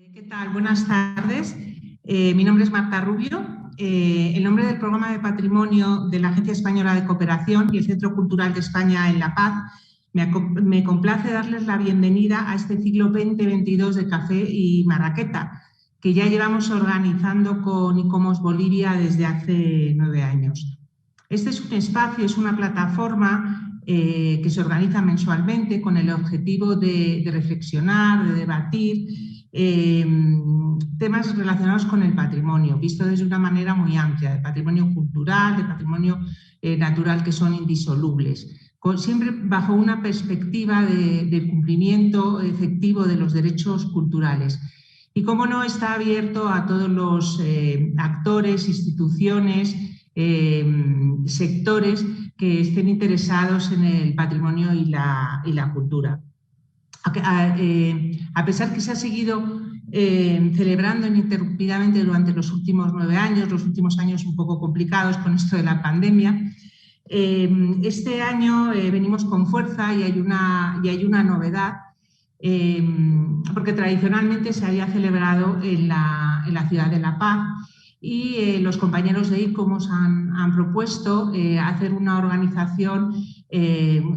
¿Qué tal? Buenas tardes. Mi nombre es Marta Rubio. En nombre del Programa de Patrimonio de la Agencia Española de Cooperación y el Centro Cultural de España en La Paz, me complace darles la bienvenida a este ciclo 2022 de Café y Marraqueta, que ya llevamos organizando con ICOMOS Bolivia desde hace 9 años. Este es un espacio, es una plataforma que se organiza mensualmente con el objetivo de reflexionar, de debatir temas relacionados con el patrimonio, visto desde una manera muy amplia, de patrimonio cultural, de patrimonio natural, que son indisolubles, siempre bajo una perspectiva de cumplimiento efectivo de los derechos culturales. Y cómo no, está abierto a todos los actores, instituciones, sectores que estén interesados en el patrimonio y la cultura. A pesar que se ha seguido celebrando ininterrumpidamente durante los últimos 9 años, los últimos años un poco complicados con esto de la pandemia, este año venimos con fuerza y hay una novedad, porque tradicionalmente se había celebrado en la ciudad de La Paz y los compañeros de ICOMOS han propuesto hacer una organización,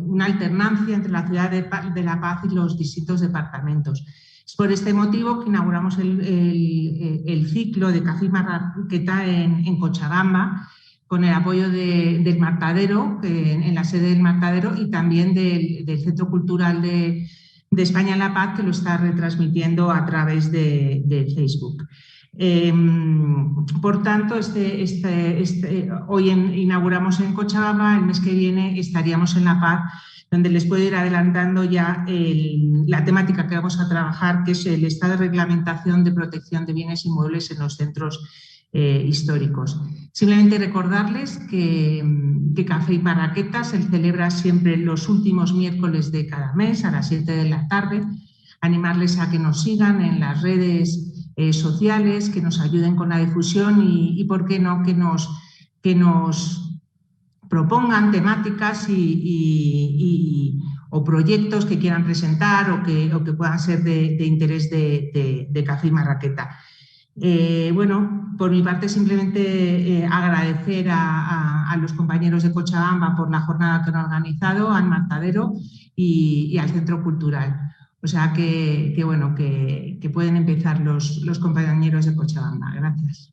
una alternancia entre la ciudad de La Paz y los distintos departamentos. Es por este motivo que inauguramos el ciclo de Café y Marraqueta en Cochabamba, con el apoyo del Martadero, en la sede del Martadero, y también del Centro Cultural de España en La Paz, que lo está retransmitiendo a través de Facebook. Por tanto, hoy inauguramos en Cochabamba, el mes que viene estaríamos en La Paz, donde les puedo ir adelantando ya la temática que vamos a trabajar, que es el estado de reglamentación de protección de bienes inmuebles en los centros históricos. Simplemente recordarles que Café y Marraqueta se celebra siempre los últimos miércoles de cada mes a las 7 de la tarde. Animarles a que nos sigan en las redes sociales, que nos ayuden con la difusión y por qué no, que nos propongan temáticas o proyectos que quieran presentar o que puedan ser de interés de Café y Marraqueta. Bueno, por mi parte simplemente agradecer a los compañeros de Cochabamba por la jornada que han organizado, al Martadero y al Centro Cultural. O sea que bueno, que pueden empezar los compañeros de Cochabamba. Gracias.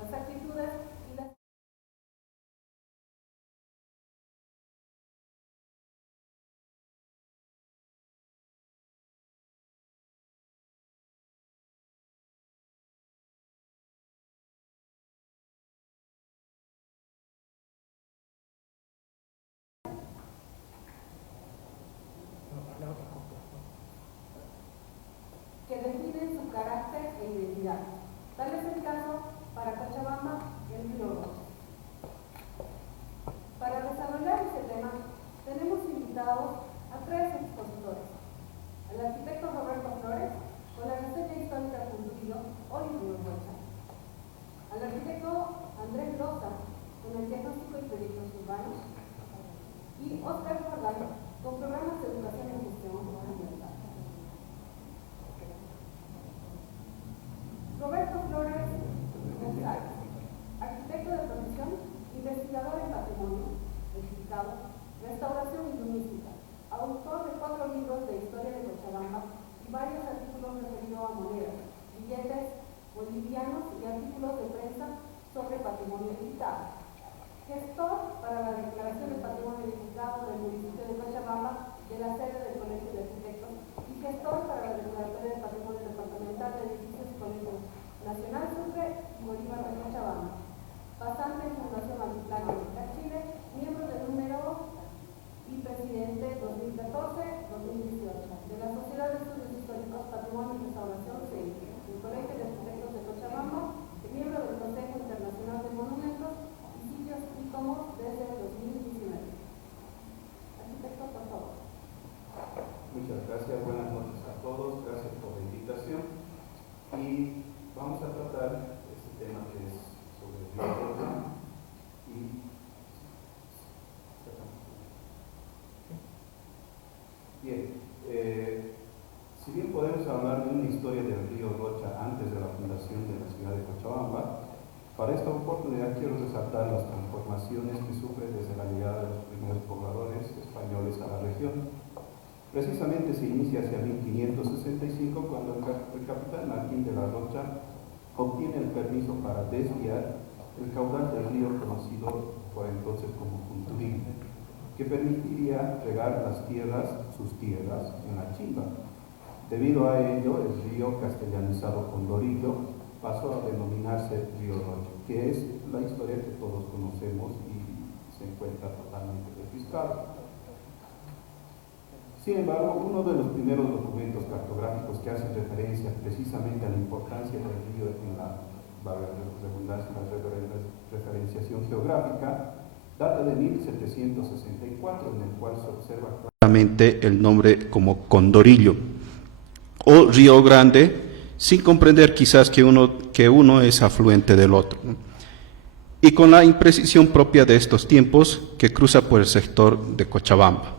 Las actitudes y las que definen su carácter e identidad. Tal es el caso para Cochabamba y el Río Rojo. Para desarrollar este tema, tenemos invitados a 3 expositores: al arquitecto Roberto Flores, con la reseña histórica concluido hoy en Río Rojo; al arquitecto Andrés Loza, con el diagnóstico y proyectos urbanos; y Óscar Jordán, con programas de educación y gestión ambiental. Roberto Flores González, arquitecto de profesión, investigador en patrimonio, edificado, restauración y mística, autor de 4 libros de historia de Cochabamba y varios gestor para la declaración de patrimonio edificado del municipio de Cochabamba, de la sede del Colegio de Arquitectos, y gestor para la declaratoria de patrimonio departamental de edificios Colegio Nacional Sucre y Bolívar de Cochabamba. Pasante en Fundación Altiplano de Chile, miembro del número y presidente 2014-2018 de la Sociedad de Estudios Históricos, Patrimonio y Restauración CEI, del Colegio de Arquitectos de Cochabamba, miembro del Consejo Internacional de Monumentos y Sitios ICOMOS desde el 2019. Arquitecto, por favor. Muchas gracias, buenas noches a todos, gracias por la invitación. Y vamos a tratar este tema que es sobre el río Rocha. Bien, si bien podemos hablar de una historia del río Rocha antes de la fundación de la ciudad de Cochabamba, para esta oportunidad quiero resaltar las transformaciones que sufre desde la llegada de los primeros pobladores españoles a la región. Precisamente se inicia hacia 1565 cuando el capitán Martín de la Rocha obtiene el permiso para desviar el caudal del río conocido por entonces como Junturín, que permitiría regar sus tierras en la Chimba. Debido a ello, el río castellanizado Condorillo pasó a denominarse Río Rocha, que es la historia que todos conocemos y se encuentra totalmente refrescada. Sin embargo, uno de los primeros documentos cartográficos que hace referencia precisamente a la importancia del río en la redundancia, la referenciación geográfica, data de 1764, en el cual se observa claramente el nombre como Condorillo o Río Grande, sin comprender quizás que uno es afluente del otro, y con la imprecisión propia de estos tiempos que cruza por el sector de Cochabamba.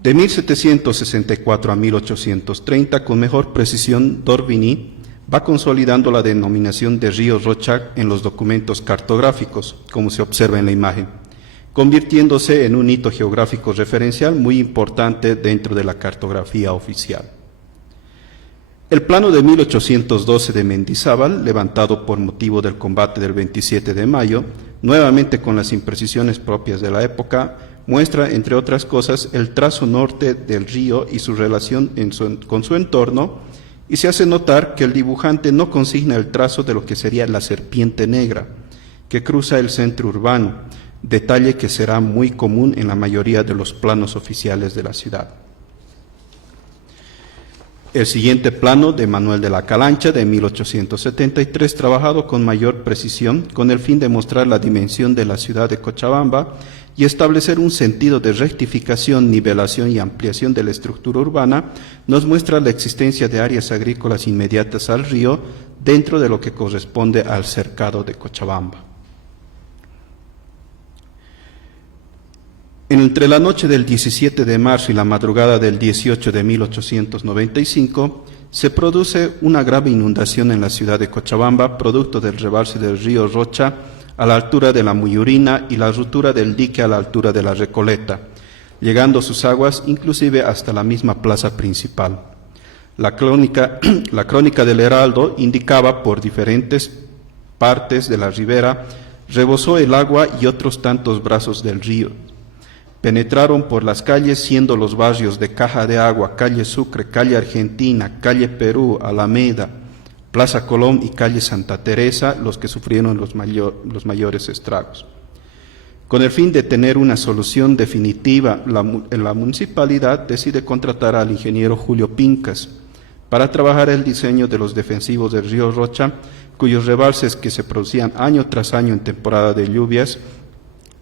De 1764 a 1830, con mejor precisión, D'Orbigny va consolidando la denominación de Río Rocha en los documentos cartográficos, como se observa en la imagen, convirtiéndose en un hito geográfico referencial muy importante dentro de la cartografía oficial. El plano de 1812 de Mendizábal, levantado por motivo del combate del 27 de mayo, nuevamente con las imprecisiones propias de la época, muestra, entre otras cosas, el trazo norte del río y su relación con su entorno, y se hace notar que el dibujante no consigna el trazo de lo que sería la serpiente negra, que cruza el centro urbano, detalle que será muy común en la mayoría de los planos oficiales de la ciudad. El siguiente plano de Manuel de la Calancha, de 1873, trabajado con mayor precisión, con el fin de mostrar la dimensión de la ciudad de Cochabamba y establecer un sentido de rectificación, nivelación y ampliación de la estructura urbana, nos muestra la existencia de áreas agrícolas inmediatas al río dentro de lo que corresponde al cercado de Cochabamba. Entre la noche del 17 de marzo y la madrugada del 18 de 1895, se produce una grave inundación en la ciudad de Cochabamba, producto del rebalse del río Rocha a la altura de la Muyurina y la ruptura del dique a la altura de la Recoleta, llegando sus aguas inclusive hasta la misma plaza principal. La crónica del Heraldo indicaba por diferentes partes de la ribera, rebosó el agua y otros tantos brazos del río. Penetraron por las calles, siendo los barrios de Caja de Agua, Calle Sucre, Calle Argentina, Calle Perú, Alameda, Plaza Colón y Calle Santa Teresa los que sufrieron los mayores estragos. Con el fin de tener una solución definitiva, la municipalidad decide contratar al ingeniero Julio Pincas para trabajar el diseño de los defensivos del río Rocha, cuyos rebalses que se producían año tras año en temporada de lluvias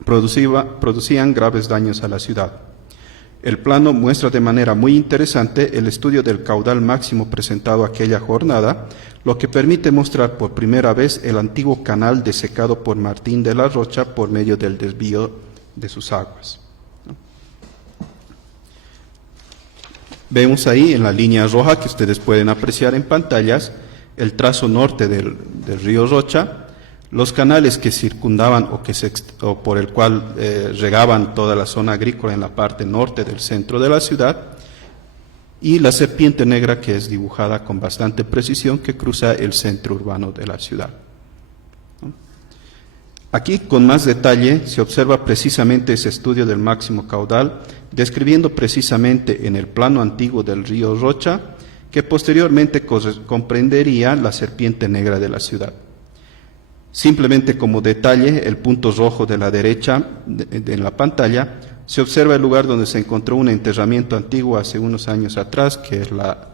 producían graves daños a la ciudad. El plano muestra de manera muy interesante el estudio del caudal máximo presentado aquella jornada, lo que permite mostrar por primera vez el antiguo canal desecado por Martín de la Rocha por medio del desvío de sus aguas. Vemos ahí en la línea roja que ustedes pueden apreciar en pantallas el trazo norte del río Rocha, los canales que circundaban o por el cual regaban toda la zona agrícola en la parte norte del centro de la ciudad, y la serpiente negra que es dibujada con bastante precisión que cruza el centro urbano de la ciudad. Aquí, con más detalle, se observa precisamente ese estudio del máximo caudal, describiendo precisamente en el plano antiguo del río Rocha, que posteriormente comprendería la serpiente negra de la ciudad. Simplemente como detalle, el punto rojo de la derecha en la pantalla, se observa el lugar donde se encontró un enterramiento antiguo hace unos años atrás, que es la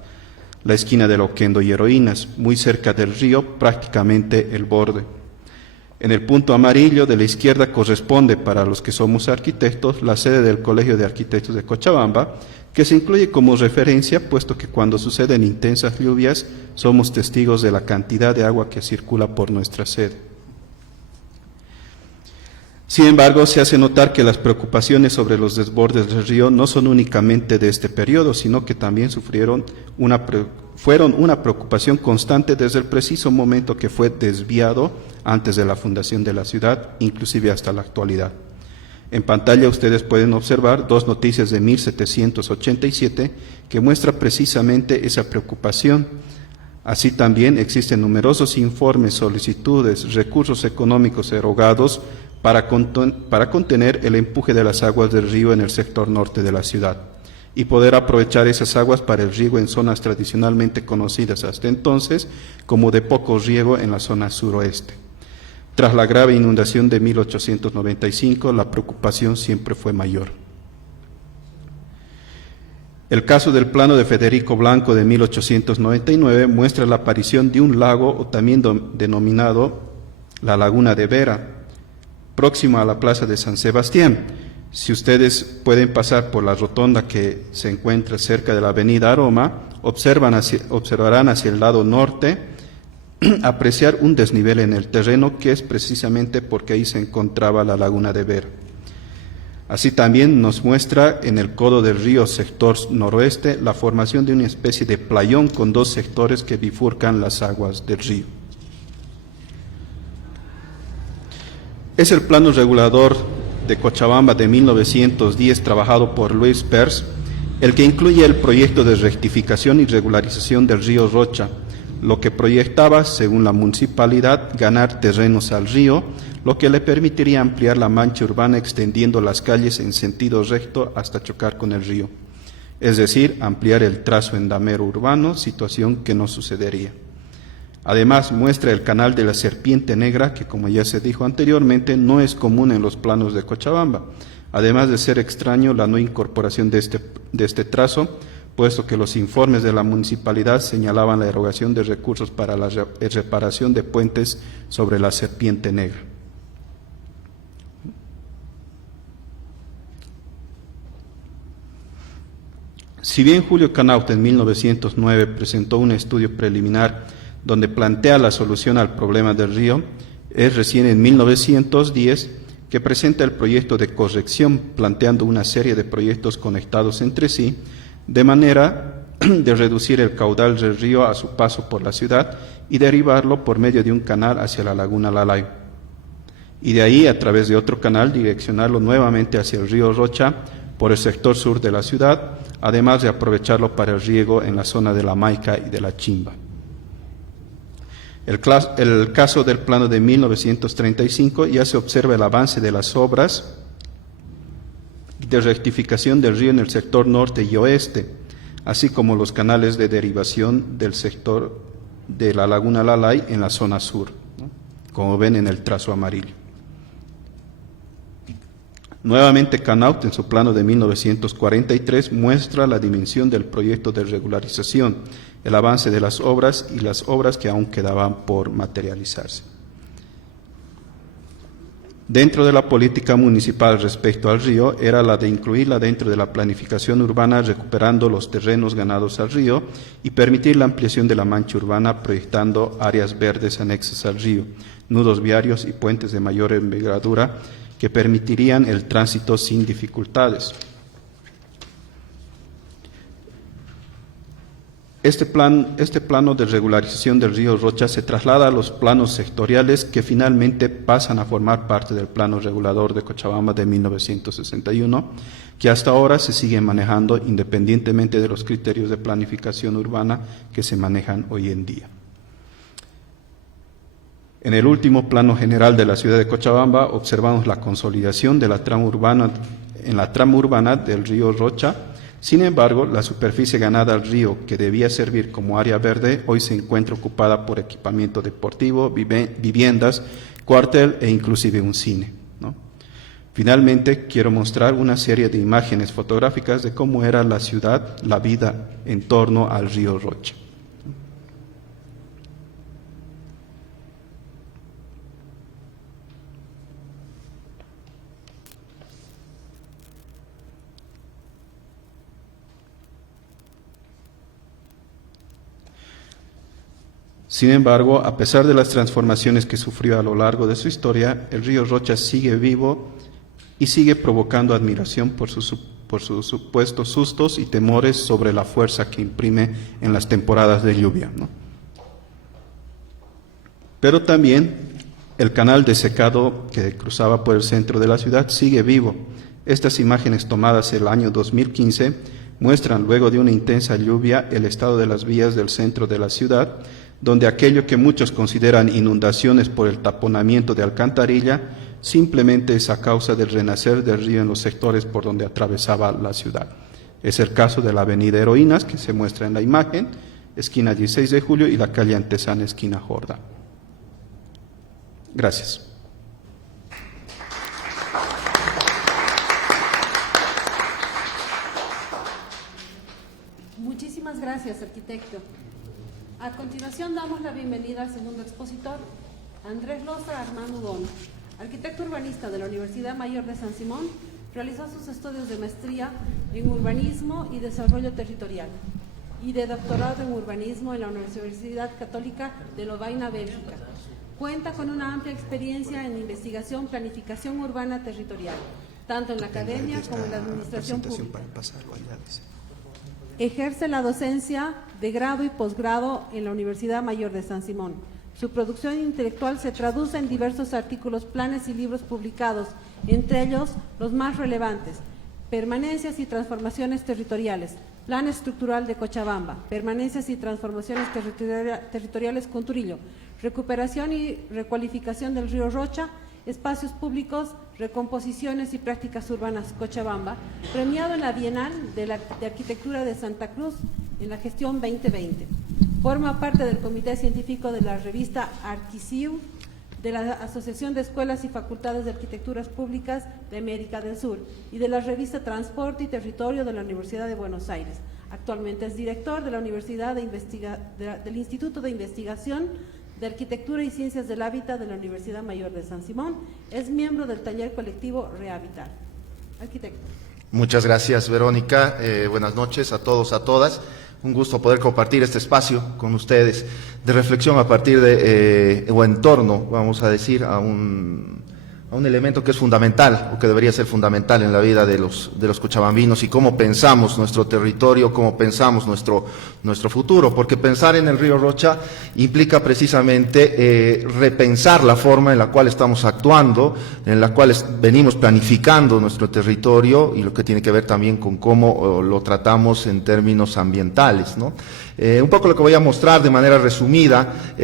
esquina de Loquendo y Heroínas, muy cerca del río, prácticamente el borde. En el punto amarillo de la izquierda corresponde, para los que somos arquitectos, la sede del Colegio de Arquitectos de Cochabamba, que se incluye como referencia, puesto que cuando suceden intensas lluvias somos testigos de la cantidad de agua que circula por nuestra sede. Sin embargo, se hace notar que las preocupaciones sobre los desbordes del río no son únicamente de este periodo, sino que también fueron una preocupación constante desde el preciso momento que fue desviado antes de la fundación de la ciudad, inclusive hasta la actualidad. En pantalla ustedes pueden observar dos noticias de 1787 que muestran precisamente esa preocupación. Así también existen numerosos informes, solicitudes, recursos económicos erogados para contener el empuje de las aguas del río en el sector norte de la ciudad y poder aprovechar esas aguas para el riego en zonas tradicionalmente conocidas hasta entonces como de poco riego en la zona suroeste. Tras la grave inundación de 1895, la preocupación siempre fue mayor. El caso del plano de Federico Blanco de 1899 muestra la aparición de un lago, o también denominado la Laguna de Vera, próximo a la plaza de San Sebastián. Si ustedes pueden pasar por la rotonda que se encuentra cerca de la avenida Aroma, observarán hacia el lado norte apreciar un desnivel en el terreno, que es precisamente porque ahí se encontraba la Laguna de Vera. Así también nos muestra en el codo del río sector noroeste la formación de una especie de playón con dos sectores que bifurcan las aguas del río. Es el plano regulador de Cochabamba de 1910 trabajado por Luis Pers, el que incluye el proyecto de rectificación y regularización del río Rocha, lo que proyectaba, según la municipalidad, ganar terrenos al río, lo que le permitiría ampliar la mancha urbana extendiendo las calles en sentido recto hasta chocar con el río, es decir, ampliar el trazo endamero urbano, situación que no sucedería. Además, muestra el canal de la Serpiente Negra, que como ya se dijo anteriormente, no es común en los planos de Cochabamba, además de ser extraño la no incorporación de este trazo, puesto que los informes de la municipalidad señalaban la erogación de recursos para la reparación de puentes sobre la Serpiente Negra. Si bien Julio Canaut en 1909 presentó un estudio preliminar donde plantea la solución al problema del río, es recién en 1910 que presenta el proyecto de corrección, planteando una serie de proyectos conectados entre sí, de manera de reducir el caudal del río a su paso por la ciudad y derivarlo por medio de un canal hacia la Laguna Lalay. Y de ahí, a través de otro canal, direccionarlo nuevamente hacia el río Rocha por el sector sur de la ciudad, además de aprovecharlo para el riego en la zona de la Maica y de la Chimba. El caso del plano de 1935 ya se observa el avance de las obras de rectificación del río en el sector norte y oeste, así como los canales de derivación del sector de la Laguna Lalay en la zona sur, ¿no?, como ven en el trazo amarillo. Nuevamente, Canaut, en su plano de 1943, muestra la dimensión del proyecto de regularización, el avance de las obras y las obras que aún quedaban por materializarse. Dentro de la política municipal respecto al río era la de incluirla dentro de la planificación urbana, recuperando los terrenos ganados al río y permitir la ampliación de la mancha urbana, proyectando áreas verdes anexas al río, nudos viarios y puentes de mayor envergadura que permitirían el tránsito sin dificultades. Este plano de regularización del río Rocha se traslada a los planos sectoriales que finalmente pasan a formar parte del plano regulador de Cochabamba de 1961, que hasta ahora se sigue manejando independientemente de los criterios de planificación urbana que se manejan hoy en día. En el último plano general de la ciudad de Cochabamba observamos la consolidación de la trama urbana del río Rocha. Sin embargo, la superficie ganada al río, que debía servir como área verde, hoy se encuentra ocupada por equipamiento deportivo, viviendas, cuartel e inclusive un cine, ¿no? Finalmente, quiero mostrar una serie de imágenes fotográficas de cómo era la ciudad, la vida en torno al río Rocha. Sin embargo, a pesar de las transformaciones que sufrió a lo largo de su historia, el río Rocha sigue vivo y sigue provocando admiración por sus supuestos sustos y temores sobre la fuerza que imprime en las temporadas de lluvia, ¿no? Pero también el canal de secado que cruzaba por el centro de la ciudad sigue vivo. Estas imágenes tomadas el año 2015 muestran, luego de una intensa lluvia, el estado de las vías del centro de la ciudad, donde aquello que muchos consideran inundaciones por el taponamiento de alcantarilla simplemente es a causa del renacer del río en los sectores por donde atravesaba la ciudad. Es el caso de la avenida Heroínas, que se muestra en la imagen, esquina 16 de julio, y la calle Antesana, esquina Jordán. Gracias. Muchísimas gracias, arquitecto. A continuación damos la bienvenida al segundo expositor, Andrés Loza Armando Bono. Arquitecto urbanista de la Universidad Mayor de San Simón, realizó sus estudios de maestría en urbanismo y desarrollo territorial y de doctorado en urbanismo en la Universidad Católica de Lovaina, Bélgica. Cuenta con una amplia experiencia en investigación, planificación urbana territorial, tanto en la academia como en la administración pública. Ejerce la docencia de grado y posgrado en la Universidad Mayor de San Simón. Su producción intelectual se traduce en diversos artículos, planes y libros publicados, entre ellos los más relevantes: Permanencias y transformaciones territoriales, Plan estructural de Cochabamba, Permanencias y transformaciones territoriales Conturillo, Recuperación y recualificación del río Rocha, Espacios públicos, recomposiciones y prácticas urbanas Cochabamba, premiado en la Bienal de Arquitectura de Santa Cruz en la gestión 2020. Forma parte del Comité Científico de la revista Arquiciu, de la Asociación de Escuelas y Facultades de Arquitecturas Públicas de América del Sur y de la revista Transporte y Territorio de la Universidad de Buenos Aires. Actualmente es director de la Universidad del Instituto de Investigación de Arquitectura y Ciencias del Hábitat de la Universidad Mayor de San Simón. Es miembro del taller colectivo Rehabitar. Arquitecto. Muchas gracias, Verónica. Buenas noches a todos, a todas. Un gusto poder compartir este espacio con ustedes de reflexión a partir de, o en torno, vamos a decir, a un elemento que es fundamental, o que debería ser fundamental en la vida de los cochabambinos, y cómo pensamos nuestro territorio, cómo pensamos nuestro futuro, porque pensar en el río Rocha implica precisamente repensar la forma en la cual estamos actuando, en la cual venimos planificando nuestro territorio, y lo que tiene que ver también con cómo lo tratamos en términos ambientales, ¿no? Un poco lo que voy a mostrar de manera resumida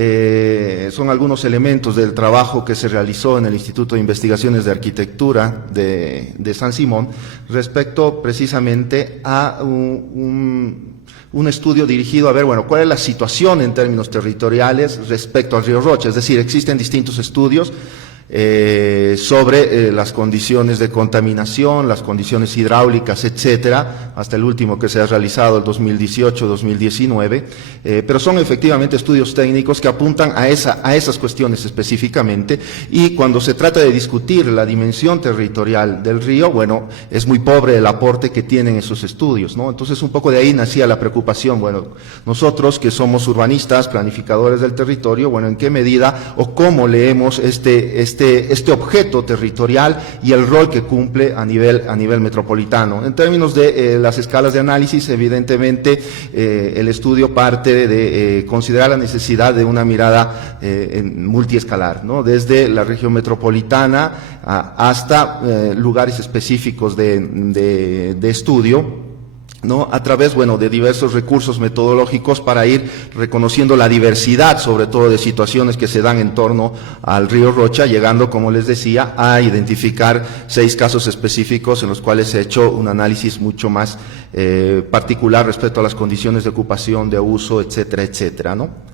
son algunos elementos del trabajo que se realizó en el Instituto de Investigaciones de Arquitectura de San Simón respecto precisamente a un estudio dirigido a ver, bueno, cuál es la situación en términos territoriales respecto al río Rocha. Es decir, existen distintos estudios sobre las condiciones de contaminación, las condiciones hidráulicas, etcétera, hasta el último que se ha realizado el 2018-2019, pero son efectivamente estudios técnicos que apuntan a esas cuestiones específicamente, y cuando se trata de discutir la dimensión territorial del río, bueno, es muy pobre el aporte que tienen esos estudios, ¿no? Entonces un poco de ahí nacía la preocupación, bueno, nosotros que somos urbanistas, planificadores del territorio, bueno, ¿en qué medida o cómo leemos este objeto territorial y el rol que cumple a nivel metropolitano? En términos de las escalas de análisis, evidentemente el estudio parte de considerar la necesidad de una mirada multiescalar, ¿no? Desde la región metropolitana hasta lugares específicos de estudio, ¿no? A través, bueno, de diversos recursos metodológicos para ir reconociendo la diversidad, sobre todo de situaciones que se dan en torno al río Rocha, llegando, como les decía, a identificar 6 casos específicos en los cuales se ha hecho un análisis mucho más particular respecto a las condiciones de ocupación, de uso, etcétera, etcétera, ¿no?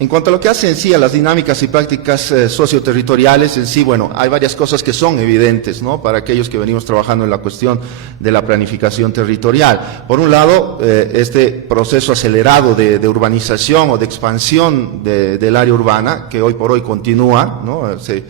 En cuanto a lo que hace en sí a las dinámicas y prácticas socioterritoriales, en sí, bueno, hay varias cosas que son evidentes, ¿no? Para aquellos que venimos trabajando en la cuestión de la planificación territorial. Por un lado, este proceso acelerado de urbanización o de expansión del área urbana, que hoy por hoy continúa, ¿no? Hace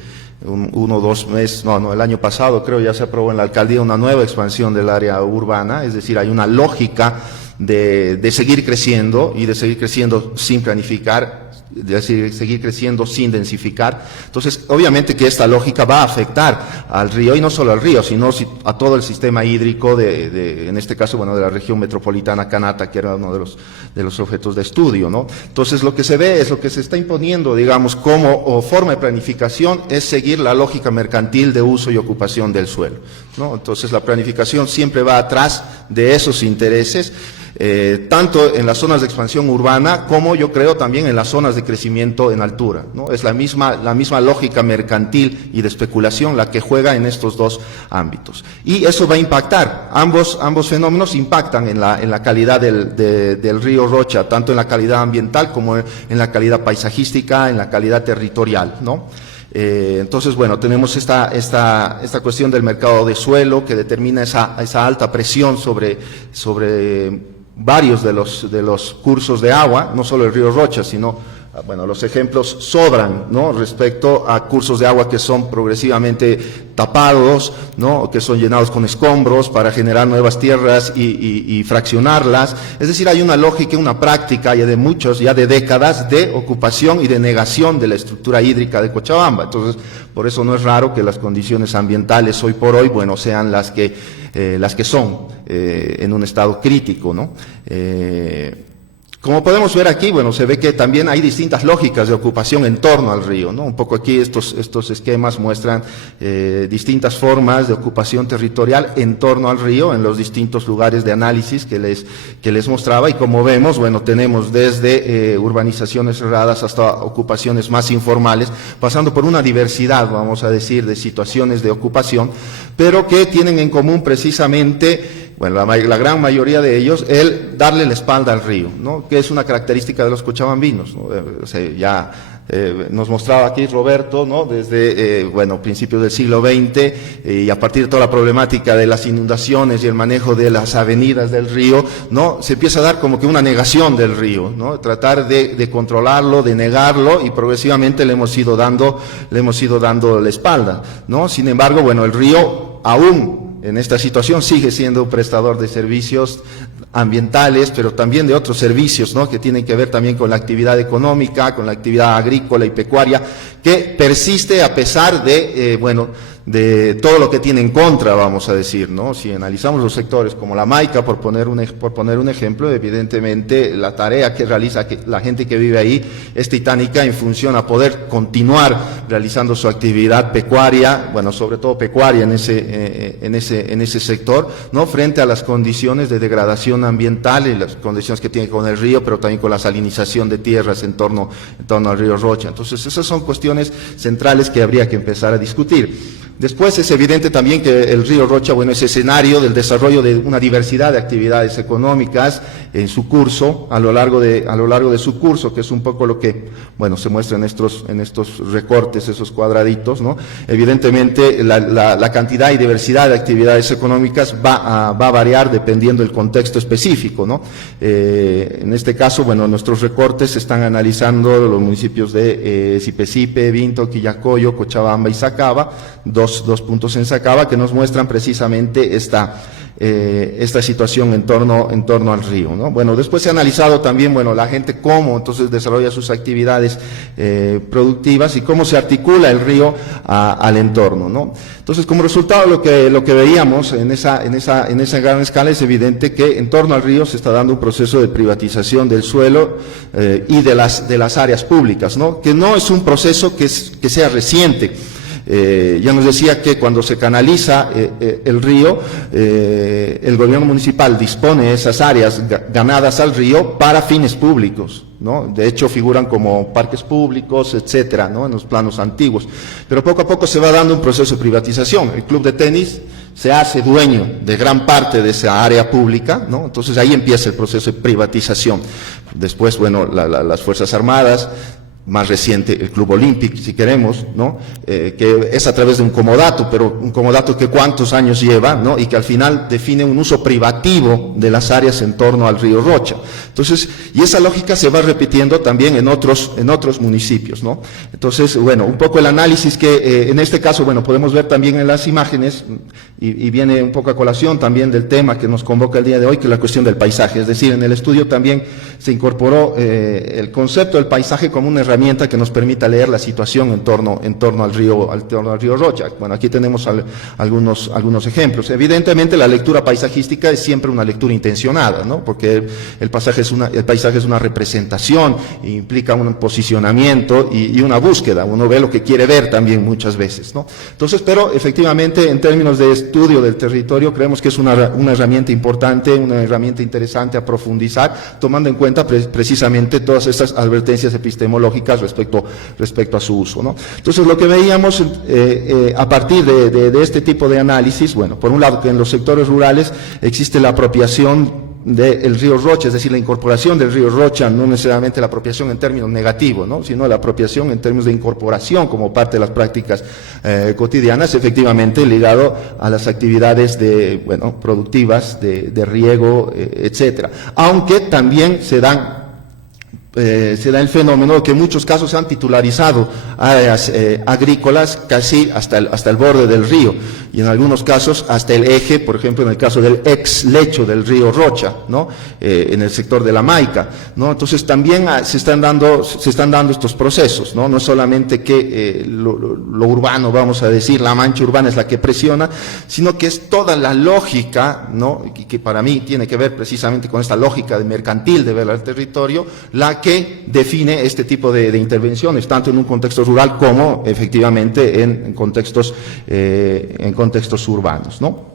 1 o 2 meses, el año pasado creo ya se aprobó en la alcaldía una nueva expansión del área urbana, es decir, hay una lógica de seguir creciendo y de seguir creciendo sin planificar, de seguir creciendo sin densificar. Entonces, obviamente que esta lógica va a afectar al río, y no solo al río, sino a todo el sistema hídrico en este caso, bueno, de la región metropolitana Canata, que era uno de los objetos de estudio, ¿no? Entonces, lo que se ve es lo que se está imponiendo, digamos, como forma de planificación, es seguir la lógica mercantil de uso y ocupación del suelo, ¿no? Entonces, la planificación siempre va atrás de esos intereses, tanto en las zonas de expansión urbana como yo creo también en las zonas de crecimiento en altura, ¿no? Es la misma lógica mercantil y de especulación la que juega en estos 2 ámbitos. Y eso va a impactar, ambos fenómenos impactan en la calidad del río Rocha, tanto en la calidad ambiental como en la calidad paisajística, en la calidad territorial, ¿no? Entonces, bueno, tenemos esta cuestión del mercado de suelo que determina esa alta presión sobre varios de los cursos de agua, no solo el río Rocha, sino, bueno, los ejemplos sobran, ¿no? Respecto a cursos de agua que son progresivamente tapados, ¿no? Que son llenados con escombros para generar nuevas tierras y fraccionarlas. Es decir, hay una lógica, una práctica ya de décadas de ocupación y de negación de la estructura hídrica de Cochabamba. Entonces, por eso no es raro que las condiciones ambientales hoy por hoy, bueno, sean las que son en un estado crítico, ¿no? Como podemos ver aquí, bueno, se ve que también hay distintas lógicas de ocupación en torno al río, ¿no? Un poco aquí estos esquemas muestran distintas formas de ocupación territorial en torno al río en los distintos lugares de análisis que les mostraba, y como vemos, bueno, tenemos desde urbanizaciones cerradas hasta ocupaciones más informales, pasando por una diversidad, vamos a decir, de situaciones de ocupación, pero que tienen en común precisamente, bueno, la gran mayoría de ellos, el darle la espalda al río, ¿no? Que es una característica de los cochabambinos, ¿no? Nos mostraba aquí Roberto, ¿no? Desde, principios del siglo XX, y a partir de toda la problemática de las inundaciones y el manejo de las avenidas del río, ¿no? Se empieza a dar como que una negación del río, ¿no? Tratar de controlarlo, de negarlo, y progresivamente le hemos ido dando la espalda, ¿no? Sin embargo, bueno, el río aún en esta situación sigue siendo un prestador de servicios ambientales, pero también de otros servicios, ¿no? Que tienen que ver también con la actividad económica, con la actividad agrícola y pecuaria, que persiste a pesar de todo lo que tiene en contra, vamos a decir, ¿no? Si analizamos los sectores como la Maica, por poner un ejemplo, evidentemente la tarea que realiza la gente que vive ahí es titánica en función a poder continuar realizando su actividad pecuaria, bueno, sobre todo pecuaria en ese sector, ¿no? Frente a las condiciones de degradación ambiental y las condiciones que tiene con el río, pero también con la salinización de tierras en torno al río Rocha. Entonces, esas son cuestiones centrales que habría que empezar a discutir. Después es evidente también que el río Rocha, bueno, es escenario del desarrollo de una diversidad de actividades económicas en su curso, a lo largo de su curso, que es un poco lo que, bueno, se muestra en estos recortes, esos cuadraditos, ¿no? Evidentemente la cantidad y diversidad de actividades económicas va a variar dependiendo del contexto específico, ¿no? En este caso, bueno, nuestros recortes están analizando los municipios de Sipe, Vinto, Quillacollo, Cochabamba y Sacaba, dos puntos en Sacaba que nos muestran precisamente esta situación en torno al río, ¿no? Bueno, después se ha analizado también, bueno, la gente cómo entonces desarrolla sus actividades productivas y cómo se articula el río al entorno, ¿no? Entonces, como resultado lo que veíamos en esa gran escala, es evidente que en torno al río se está dando un proceso de privatización del suelo y de las áreas públicas, ¿no? Que no es un proceso que sea reciente. Ya nos decía que cuando se canaliza el río, el gobierno municipal dispone esas áreas ganadas al río para fines públicos, ¿no? De hecho figuran como parques públicos, etcétera, ¿no? En los planos antiguos. Pero poco a poco se va dando un proceso de privatización. El club de tenis se hace dueño de gran parte de esa área pública, ¿no? Entonces ahí empieza el proceso de privatización. Después, bueno, las Fuerzas Armadas, más reciente el Club Olímpico, si queremos, ¿no? Que es a través de un comodato, pero un comodato que cuántos años lleva, ¿no? Y que al final define un uso privativo de las áreas en torno al río Rocha. Entonces, y esa lógica se va repitiendo también en otros municipios, ¿no? Entonces, bueno, un poco el análisis que en este caso, bueno, podemos ver también en las imágenes, y viene un poco a colación también del tema que nos convoca el día de hoy, que es la cuestión del paisaje. Es decir, en el estudio también se incorporó el concepto del paisaje como una herramienta que nos permita leer la situación en torno al río Rocha. Bueno, aquí tenemos algunos ejemplos. Evidentemente la lectura paisajística es siempre una lectura intencionada, ¿no? Porque el paisaje es una representación, implica un posicionamiento y una búsqueda. Uno ve lo que quiere ver también muchas veces, ¿no? Entonces, pero efectivamente en términos de estudio del territorio creemos que es una herramienta importante, una herramienta interesante a profundizar, tomando en cuenta precisamente todas estas advertencias epistemológicas respecto a su uso, ¿no? Entonces, lo que veíamos a partir de este tipo de análisis, bueno, por un lado que en los sectores rurales existe la apropiación del río Rocha, es decir, la incorporación del río Rocha, no necesariamente la apropiación en términos negativos, ¿no? Sino la apropiación en términos de incorporación como parte de las prácticas cotidianas, efectivamente ligado a las actividades productivas, de riego, etcétera. Aunque también se da el fenómeno de que en muchos casos se han titularizado áreas agrícolas casi hasta el borde del río, y en algunos casos hasta el eje, por ejemplo en el caso del ex lecho del río Rocha, ¿no? En el sector de la Maica, ¿no? Entonces también se están dando estos procesos, ¿no? No es solamente que lo urbano, vamos a decir, la mancha urbana es la que presiona, sino que es toda la lógica, ¿no? Y que para mí tiene que ver precisamente con esta lógica de mercantil de ver al territorio, la que define este tipo de intervenciones, tanto en un contexto rural como efectivamente en contextos urbanos, ¿no?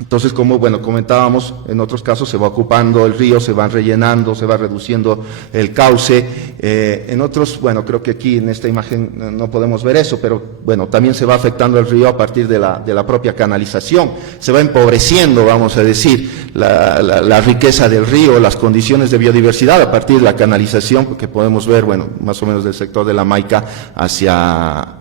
Entonces, como comentábamos, en otros casos se va ocupando el río, se va rellenando, se va reduciendo el cauce. En otros, creo que aquí en esta imagen no podemos ver eso, pero también se va afectando el río a partir de la propia canalización. Se va empobreciendo, vamos a decir, la riqueza del río, las condiciones de biodiversidad a partir de la canalización, porque podemos ver, más o menos del sector de la Maica hasta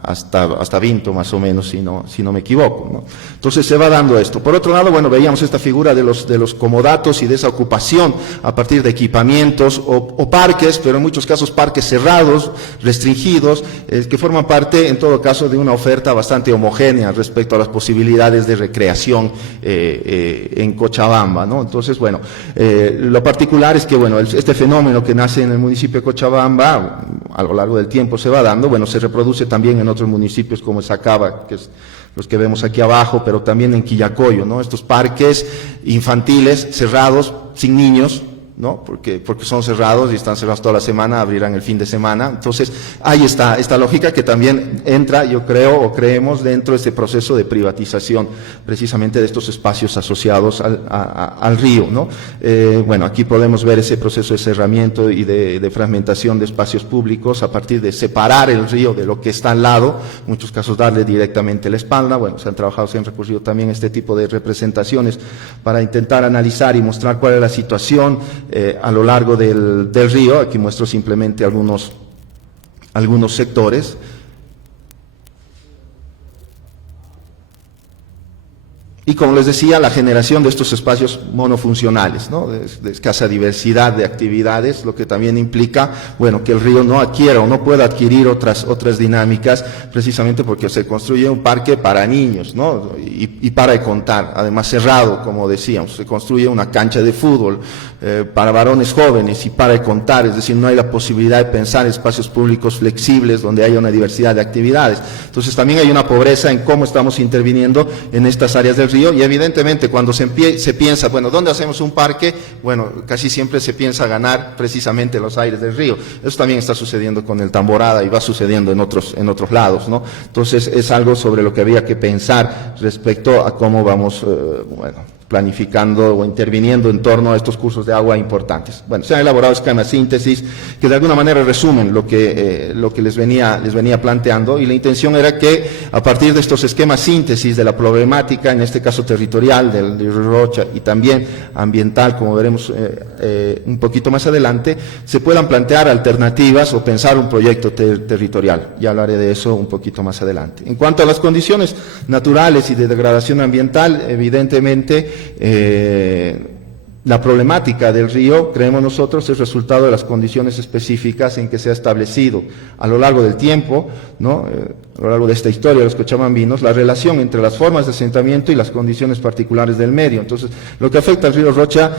Vinto, más o menos, si no me equivoco, ¿no? Entonces se va dando esto. Por otro lado, veíamos esta figura de los comodatos y de esa ocupación a partir de equipamientos o parques, pero en muchos casos parques cerrados, restringidos, que forman parte, en todo caso, de una oferta bastante homogénea respecto a las posibilidades de recreación en Cochabamba, ¿no? Entonces, lo particular es que, este fenómeno que nace en el municipio de Cochabamba, a lo largo del tiempo se va dando, se reproduce también en otros municipios como Sacaba, que es los que vemos aquí abajo, pero también en Quillacoyo, ¿no? Estos parques infantiles cerrados, sin niños, ¿no? Porque son cerrados y están cerrados toda la semana, abrirán el fin de semana. Entonces, ahí está esta lógica que también entra, yo creo, o creemos, dentro de este proceso de privatización, precisamente de estos espacios asociados al río, ¿no? Aquí podemos ver ese proceso de cerramiento y de fragmentación de espacios públicos a partir de separar el río de lo que está al lado, en muchos casos darle directamente la espalda. Se han recurrido también a este tipo de representaciones para intentar analizar y mostrar cuál es la situación a lo largo del río. Aquí muestro simplemente algunos sectores. Y como les decía, la generación de estos espacios monofuncionales, ¿no? De escasa diversidad de actividades, lo que también implica, que el río no adquiera o no pueda adquirir otras dinámicas, precisamente porque se construye un parque para niños, ¿no? Y para de contar, además cerrado, como decíamos, se construye una cancha de fútbol para varones jóvenes y para de contar, es decir, no hay la posibilidad de pensar espacios públicos flexibles donde haya una diversidad de actividades. Entonces también hay una pobreza en cómo estamos interviniendo en estas áreas del río, río, y evidentemente cuando se piensa, bueno, ¿dónde hacemos un parque? Bueno, casi siempre se piensa ganar precisamente los aires del río. Eso también está sucediendo con el Tamborada y va sucediendo en otros lados, ¿no? Entonces es algo sobre lo que había que pensar respecto a cómo vamos, planificando o interviniendo en torno a estos cursos de agua importantes. Bueno, se han elaborado esquemas síntesis que de alguna manera resumen lo que les venía planteando, y la intención era que a partir de estos esquemas síntesis de la problemática, en este caso territorial del río Rocha y también ambiental, como veremos un poquito más adelante, se puedan plantear alternativas o pensar un proyecto territorial. Ya hablaré de eso un poquito más adelante. En cuanto a las condiciones naturales y de degradación ambiental, evidentemente la problemática del río, creemos nosotros, es resultado de las condiciones específicas en que se ha establecido a lo largo del tiempo, ¿no? A lo largo de esta historia de los cochabambinos, la relación entre las formas de asentamiento y las condiciones particulares del medio. Entonces, lo que afecta al río Rocha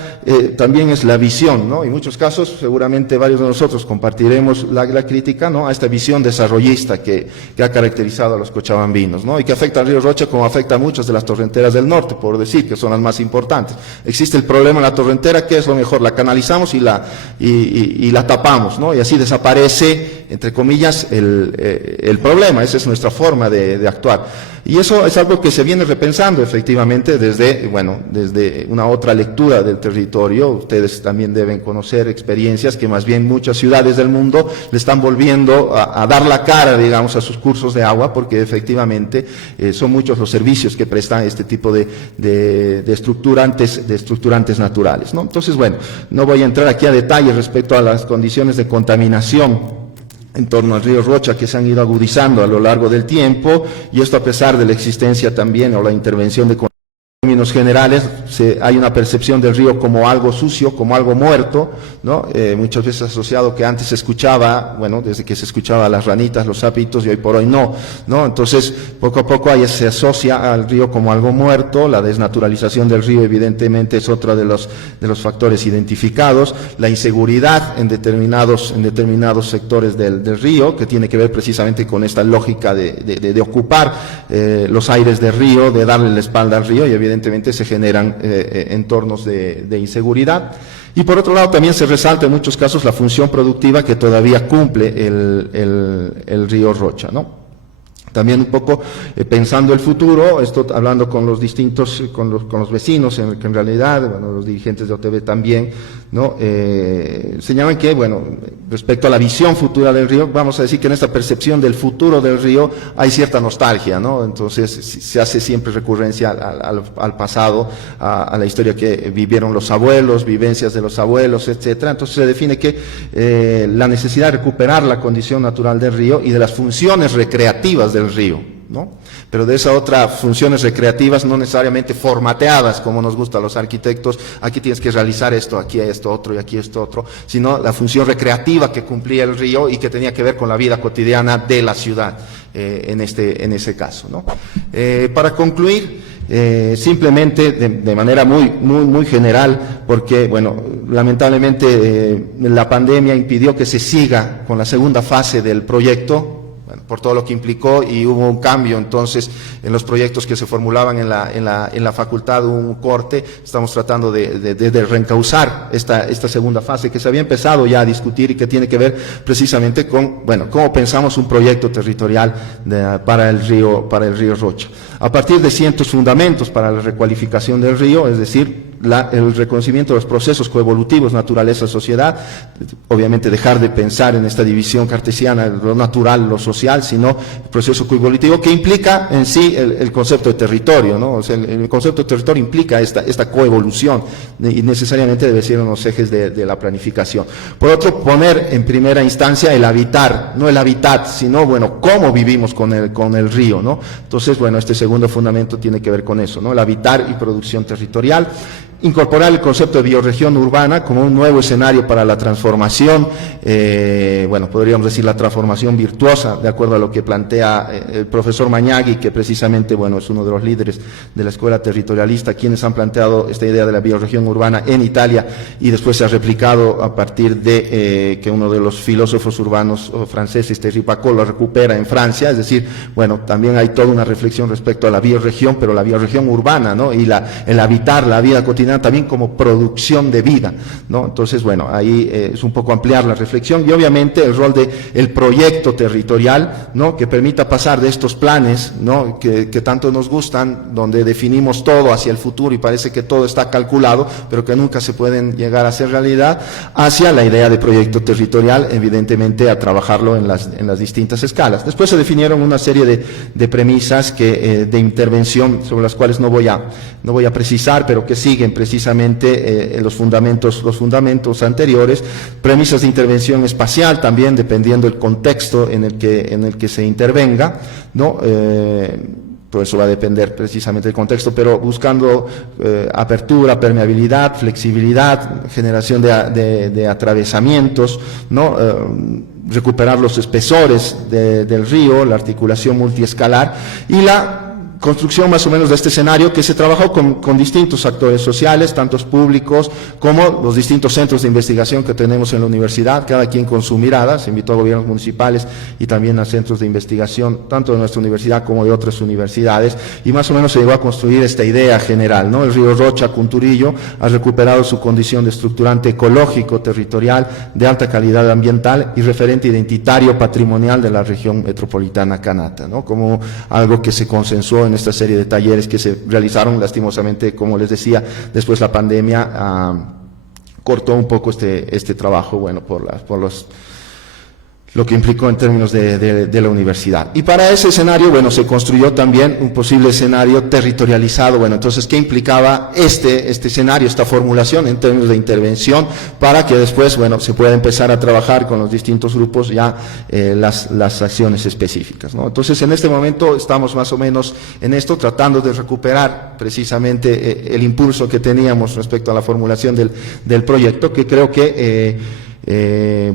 también es la visión, ¿no? En muchos casos, seguramente varios de nosotros compartiremos la crítica, ¿no?, a esta visión desarrollista que ha caracterizado a los cochabambinos, ¿no?, y que afecta al río Rocha como afecta a muchas de las torrenteras del norte, por decir que son las más importantes. Existe el problema en la torrentera, que es lo mejor, la canalizamos y la tapamos, ¿no?, y así desaparece, entre comillas, el problema. Esa es nuestra forma de actuar. Y eso es algo que se viene repensando efectivamente desde una otra lectura del territorio. Ustedes también deben conocer experiencias que más bien muchas ciudades del mundo le están volviendo a dar la cara, digamos, a sus cursos de agua, porque efectivamente son muchos los servicios que prestan este tipo de estructurantes naturales, ¿no? Entonces, bueno, no voy a entrar aquí a detalles respecto a las condiciones de contaminación en torno al río Rocha, que se han ido agudizando a lo largo del tiempo, y esto a pesar de la existencia también o la intervención de términos generales, hay una percepción del río como algo sucio, como algo muerto, ¿no? Muchas veces asociado que antes se escuchaba, desde que se escuchaba las ranitas, los sapitos, y hoy por hoy no. Entonces, poco a poco ahí se asocia al río como algo muerto. La desnaturalización del río evidentemente es otro de los factores identificados. La inseguridad en determinados sectores del río, que tiene que ver precisamente con esta lógica de ocupar los aires del río, de darle la espalda al río, y evidentemente se generan entornos de inseguridad. Y por otro lado también se resalta en muchos casos la función productiva que todavía cumple el río Rocha, ¿no? También un poco pensando el futuro, esto hablando con los vecinos, que en realidad, los dirigentes de OTB también, ¿no? Señalan que, respecto a la visión futura del río, vamos a decir que en esta percepción del futuro del río hay cierta nostalgia, ¿no? Entonces se hace siempre recurrencia al pasado, a la historia que vivieron los abuelos, vivencias de los abuelos, etcétera. Entonces se define que la necesidad de recuperar la condición natural del río y de las funciones recreativas del río, ¿no? Pero de esas otras funciones recreativas no necesariamente formateadas como nos gusta a los arquitectos, aquí tienes que realizar esto, aquí esto otro y aquí esto otro, sino la función recreativa que cumplía el río y que tenía que ver con la vida cotidiana de la ciudad, en ese caso, ¿no? Para concluir, simplemente de manera muy general, porque lamentablemente la pandemia impidió que se siga con la segunda fase del proyecto, por todo lo que implicó, y hubo un cambio entonces en los proyectos que se formulaban en la facultad, hubo un corte. Estamos tratando de reencauzar esta segunda fase que se había empezado ya a discutir y que tiene que ver precisamente con, cómo pensamos un proyecto territorial para el río Rocha. A partir de ciertos fundamentos para la recualificación del río, es decir, el reconocimiento de los procesos coevolutivos, naturaleza-sociedad, obviamente dejar de pensar en esta división cartesiana, lo natural, lo social, sino el proceso coevolutivo que implica en sí el concepto de territorio, ¿no? O sea, el concepto de territorio implica esta coevolución y necesariamente debe ser uno de los ejes de la planificación. Por otro, poner en primera instancia el habitar, no el hábitat, sino, cómo vivimos con el río, ¿no? Entonces, este segundo fundamento tiene que ver con eso, ¿no? El habitar y producción territorial. incorporar el concepto de bioregión urbana como un nuevo escenario para la transformación, bueno, podríamos decir la transformación virtuosa, de acuerdo a lo que plantea el profesor Mañagui, que precisamente, bueno, es uno de los líderes de la escuela territorialista, quienes han planteado esta idea de la bioregión urbana en Italia, y después se ha replicado a partir de que uno de los filósofos urbanos franceses, Thierry Pacot, lo recupera en Francia. Es decir, bueno, también hay toda una reflexión respecto a la bioregión, pero la bioregión urbana, ¿no? Y el habitar la vida cotidiana también como producción de vida, ¿no? Entonces, bueno, ahí es un poco ampliar la reflexión, y obviamente el rol de el proyecto territorial, ¿no? Que permita pasar de estos planes, ¿no? Que tanto nos gustan, donde definimos todo hacia el futuro y parece que todo está calculado, pero que nunca se pueden llegar a hacer realidad, hacia la idea de proyecto territorial, evidentemente a trabajarlo en las distintas escalas. Después se definieron una serie de premisas de intervención, sobre las cuales no voy a precisar, pero que siguen precisamente los fundamentos anteriores. Premisas de intervención espacial también, dependiendo del contexto en el que se intervenga, ¿no? Pues eso va a depender precisamente del contexto, pero buscando apertura, permeabilidad, flexibilidad, generación de atravesamientos, ¿no? Recuperar los espesores del río, la articulación multiescalar y la construcción más o menos de este escenario, que se trabajó con distintos actores sociales, tantos públicos como los distintos centros de investigación que tenemos en la universidad, cada quien con su mirada. Se invitó a gobiernos municipales y también a centros de investigación, tanto de nuestra universidad como de otras universidades, y más o menos se llegó a construir esta idea general, ¿no? El río Rocha, Cunturillo, ha recuperado su condición de estructurante ecológico, territorial, de alta calidad ambiental y referente identitario patrimonial de la región metropolitana Canata, ¿no? Como algo que se consensuó en esta serie de talleres que se realizaron. Lastimosamente, como les decía, después la pandemia cortó un poco este trabajo, bueno, por lo que implicó en términos de la universidad. Y para ese escenario, bueno, se construyó también un posible escenario territorializado. Bueno, entonces, ¿qué implicaba este escenario, esta formulación en términos de intervención, para que después, bueno, se pueda empezar a trabajar con los distintos grupos ya las acciones específicas, ¿no? Entonces, en este momento estamos más o menos en esto, tratando de recuperar precisamente el impulso que teníamos respecto a la formulación del proyecto, que creo que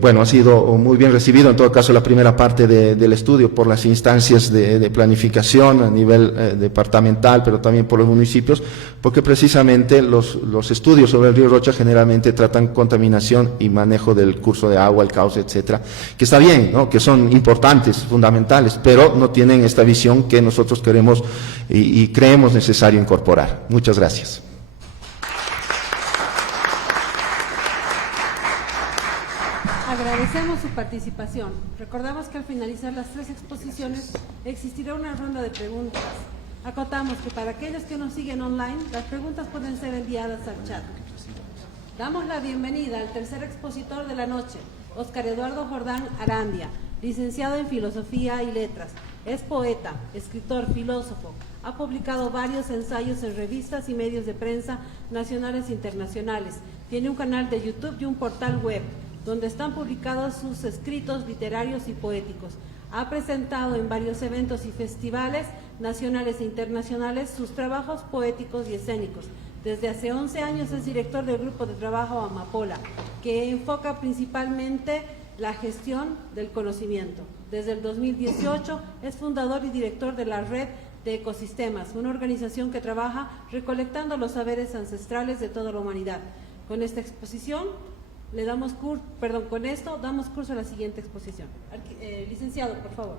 bueno, ha sido muy bien recibido, en todo caso, la primera parte del estudio por las instancias de planificación a nivel departamental, pero también por los municipios, porque precisamente los estudios sobre el río Rocha generalmente tratan contaminación y manejo del curso de agua, el cauce, etcétera, que está bien, ¿no? Que son importantes, fundamentales, pero no tienen esta visión que nosotros queremos y creemos necesario incorporar. Muchas gracias. Agradecemos su participación. Recordamos que al finalizar las 3 exposiciones existirá una ronda de preguntas. Acotamos que para aquellos que nos siguen online, las preguntas pueden ser enviadas al chat. Damos la bienvenida al tercer expositor de la noche, Óscar Eduardo Jordán Arandia, licenciado en Filosofía y Letras. Es poeta, escritor, filósofo. Ha publicado varios ensayos en revistas y medios de prensa nacionales e internacionales. Tiene un canal de YouTube y un portal web, donde están publicados sus escritos literarios y poéticos. Ha presentado en varios eventos y festivales nacionales e internacionales sus trabajos poéticos y escénicos. Desde hace 11 años es director del grupo de trabajo Amapola, que enfoca principalmente la gestión del conocimiento. Desde el 2018 es fundador y director de la Red de Ecosistemas, una organización que trabaja recolectando los saberes ancestrales de toda la humanidad. Con esta exposición con esto damos curso a la siguiente exposición. Licenciado, por favor.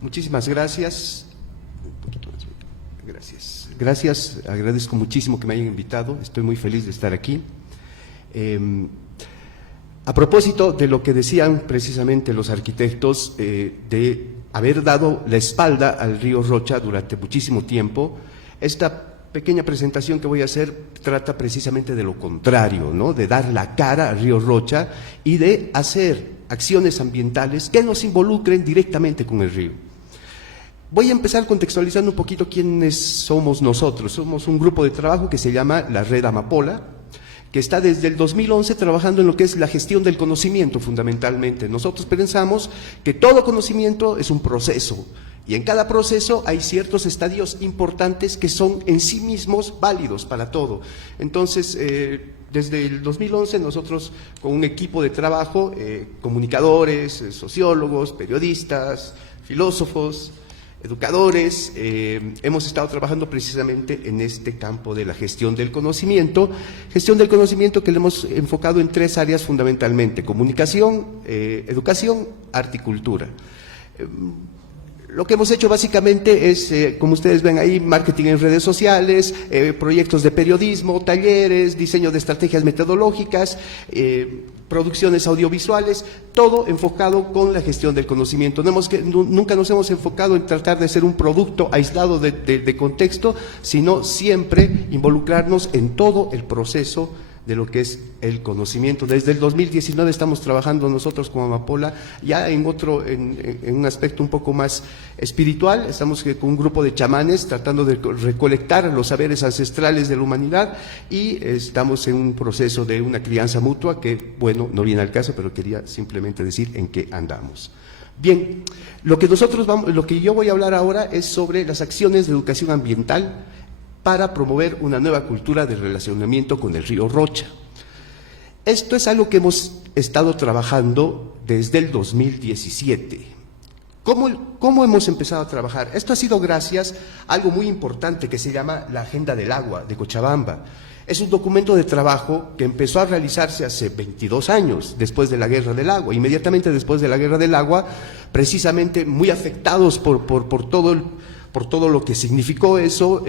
Muchísimas gracias. Gracias, agradezco muchísimo que me hayan invitado, estoy muy feliz de estar aquí. A propósito de lo que decían precisamente los arquitectos, de haber dado la espalda al río Rocha durante muchísimo tiempo, esta pequeña presentación que voy a hacer trata precisamente de lo contrario, ¿no? De dar la cara al río Rocha y de hacer acciones ambientales que nos involucren directamente con el río. Voy a empezar contextualizando un poquito quiénes somos nosotros. Somos un grupo de trabajo que se llama la Red Amapola, que está desde el 2011 trabajando en lo que es la gestión del conocimiento fundamentalmente. Nosotros pensamos que todo conocimiento es un proceso, Y en cada proceso hay ciertos estadios importantes que son en sí mismos válidos para todo. Entonces, desde el 2011 nosotros con un equipo de trabajo, comunicadores, sociólogos, periodistas, filósofos, educadores, hemos estado trabajando precisamente en este campo de la gestión del conocimiento que le hemos enfocado en 3 áreas fundamentalmente: comunicación, educación, arte y cultura. Lo que hemos hecho básicamente es, como ustedes ven ahí, marketing en redes sociales, proyectos de periodismo, talleres, diseño de estrategias metodológicas, producciones audiovisuales, todo enfocado con la gestión del conocimiento. Nunca nos hemos enfocado en tratar de ser un producto aislado de contexto, sino siempre involucrarnos en todo el proceso de lo que es el conocimiento. Desde el 2019 estamos trabajando nosotros como Amapola ya en un aspecto un poco más espiritual. Estamos con un grupo de chamanes tratando de recolectar los saberes ancestrales de la humanidad y estamos en un proceso de una crianza mutua que, bueno, no viene al caso, pero quería simplemente decir en qué andamos. Bien, lo que yo voy a hablar ahora es sobre las acciones de educación ambiental para promover una nueva cultura de relacionamiento con el río Rocha. Esto es algo que hemos estado trabajando desde el 2017. ¿Cómo hemos empezado a trabajar? Esto ha sido gracias a algo muy importante que se llama la Agenda del Agua de Cochabamba. Es un documento de trabajo que empezó a realizarse hace 22 años, después de la Guerra del Agua. Inmediatamente después de la Guerra del Agua, precisamente muy afectados por todo lo que significó eso,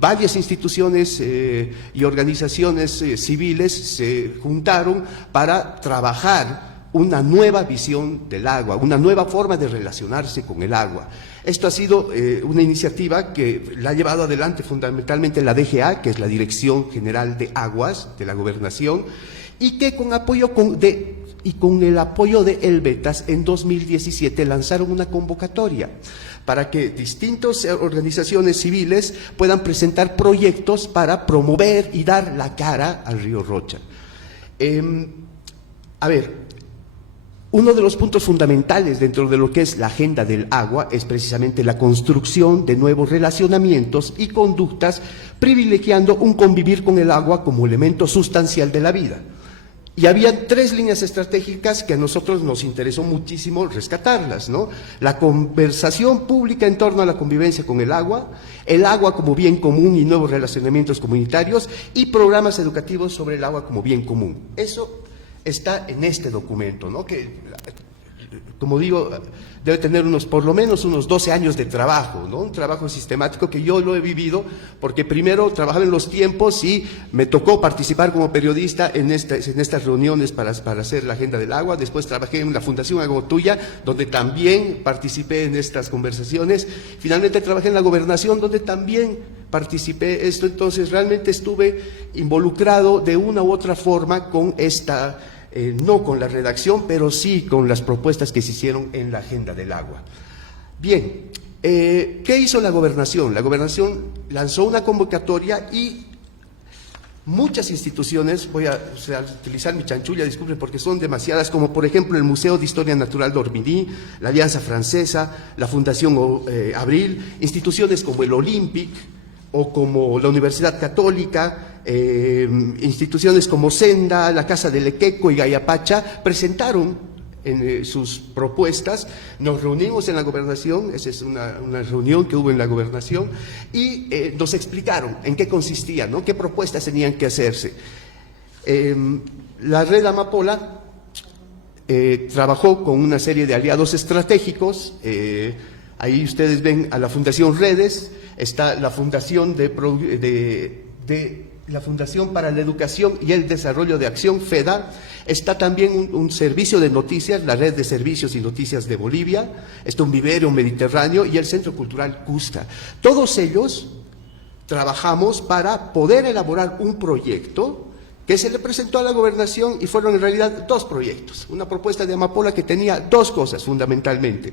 varias instituciones y organizaciones civiles se juntaron para trabajar una nueva visión del agua, una nueva forma de relacionarse con el agua. Esto ha sido una iniciativa que la ha llevado adelante fundamentalmente la DGA, que es la Dirección General de Aguas de la Gobernación, y que con el apoyo de Elbetas en 2017 lanzaron una convocatoria para que distintas organizaciones civiles puedan presentar proyectos para promover y dar la cara al río Rocha. Uno de los puntos fundamentales dentro de lo que es la agenda del agua es precisamente la construcción de nuevos relacionamientos y conductas, privilegiando un convivir con el agua como elemento sustancial de la vida. Y había 3 líneas estratégicas que a nosotros nos interesó muchísimo rescatarlas, ¿no? La conversación pública en torno a la convivencia con el agua como bien común y nuevos relacionamientos comunitarios, y programas educativos sobre el agua como bien común. Eso está en este documento, ¿no? Que, como digo, debe tener por lo menos unos 12 años de trabajo, ¿no? Un trabajo sistemático que yo lo he vivido, porque primero trabajaba en los tiempos y me tocó participar como periodista en estas reuniones para hacer la Agenda del Agua. Después trabajé en la Fundación Agotuya, donde también participé en estas conversaciones. Finalmente trabajé en la Gobernación, donde también participé esto. Entonces realmente estuve involucrado de una u otra forma con esta no con la redacción, pero sí con las propuestas que se hicieron en la Agenda del Agua. Bien, ¿qué hizo la Gobernación? La Gobernación lanzó una convocatoria y muchas instituciones, voy a utilizar mi chanchulla, disculpen, porque son demasiadas, como por ejemplo el Museo de Historia Natural d'Orbigny, la Alianza Francesa, la Fundación Abril, instituciones como el Olympic o como la Universidad Católica, instituciones como Senda, la Casa del Equeco y Gayapacha presentaron sus propuestas. Nos reunimos en la Gobernación, esa es una reunión que hubo en la Gobernación, y nos explicaron en qué consistía, ¿no? Qué propuestas tenían que hacerse. La Red Amapola trabajó con una serie de aliados estratégicos. Ahí ustedes ven a la Fundación Redes, está la Fundación la Fundación para la Educación y el Desarrollo de Acción, FEDA, está también un servicio de noticias, la Red de Servicios y Noticias de Bolivia, está un vivero mediterráneo y el Centro Cultural Custa. Todos ellos trabajamos para poder elaborar un proyecto que se le presentó a la Gobernación, y fueron en realidad 2 proyectos, una propuesta de Amapola que tenía 2 cosas fundamentalmente.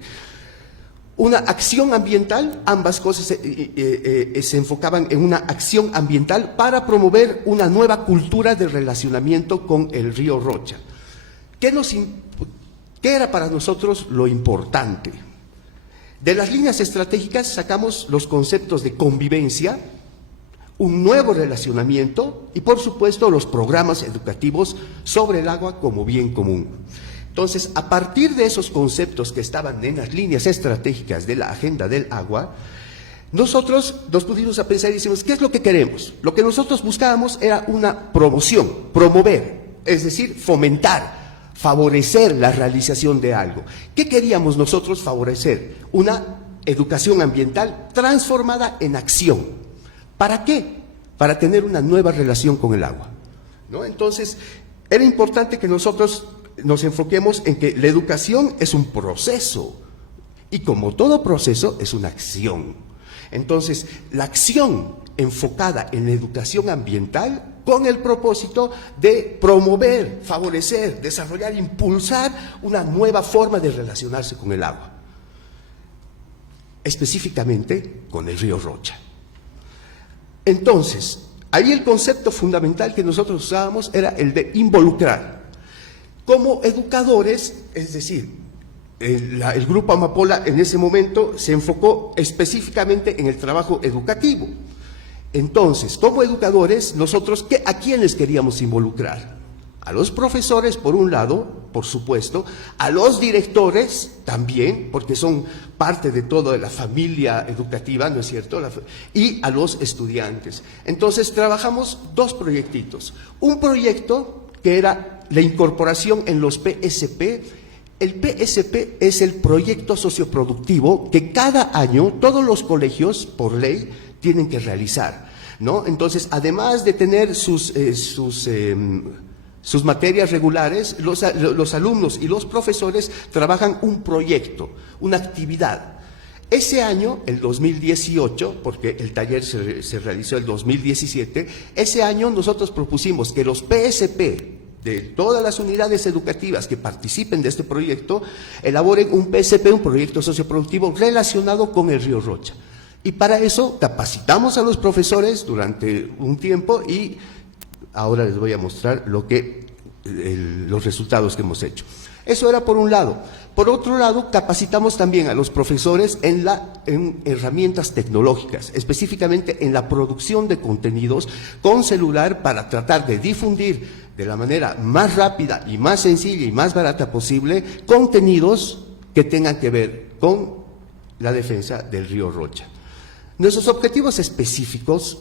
Una acción ambiental, ambas cosas se enfocaban en una acción ambiental para promover una nueva cultura de relacionamiento con el río Rocha. ¿Qué era para nosotros lo importante? De las líneas estratégicas sacamos los conceptos de convivencia, un nuevo relacionamiento y, por supuesto, los programas educativos sobre el agua como bien común. Entonces, a partir de esos conceptos que estaban en las líneas estratégicas de la agenda del agua, nosotros nos pusimos a pensar y decimos, ¿qué es lo que queremos? Lo que nosotros buscábamos era una promoción, promover, es decir, fomentar, favorecer la realización de algo. ¿Qué queríamos nosotros favorecer? Una educación ambiental transformada en acción. ¿Para qué? Para tener una nueva relación con el agua, ¿no? Entonces, era importante que nosotros nos enfoquemos en que la educación es un proceso y como todo proceso es una acción. Entonces, la acción enfocada en la educación ambiental con el propósito de promover, favorecer, desarrollar, impulsar una nueva forma de relacionarse con el agua, específicamente con el río Rocha. Entonces, ahí el concepto fundamental que nosotros usábamos era el de involucrar. Como educadores, es decir, el Grupo Amapola en ese momento se enfocó específicamente en el trabajo educativo. Entonces, como educadores, nosotros, ¿a quiénes queríamos involucrar? A los profesores, por un lado, por supuesto, a los directores también, porque son parte de toda la familia educativa, ¿no es cierto? Y a los estudiantes. Entonces, trabajamos dos proyectitos. Un proyecto que era la incorporación en los PSP. El PSP es el proyecto socioproductivo que cada año todos los colegios, por ley, tienen que realizar, ¿no? Entonces, además de tener sus materias regulares, los alumnos y los profesores trabajan un proyecto, una actividad. Ese año, el 2018, porque el taller se realizó el 2017, ese año nosotros propusimos que los PSP de todas las unidades educativas que participen de este proyecto elaboren un PSP, un proyecto socioproductivo relacionado con el río Rocha. Y para eso capacitamos a los profesores durante un tiempo y ahora les voy a mostrar los resultados que hemos hecho. Eso era por un lado. Por otro lado, capacitamos también a los profesores en herramientas tecnológicas, específicamente en la producción de contenidos con celular para tratar de difundir de la manera más rápida y más sencilla y más barata posible contenidos que tengan que ver con la defensa del río Rocha. Nuestros objetivos específicos,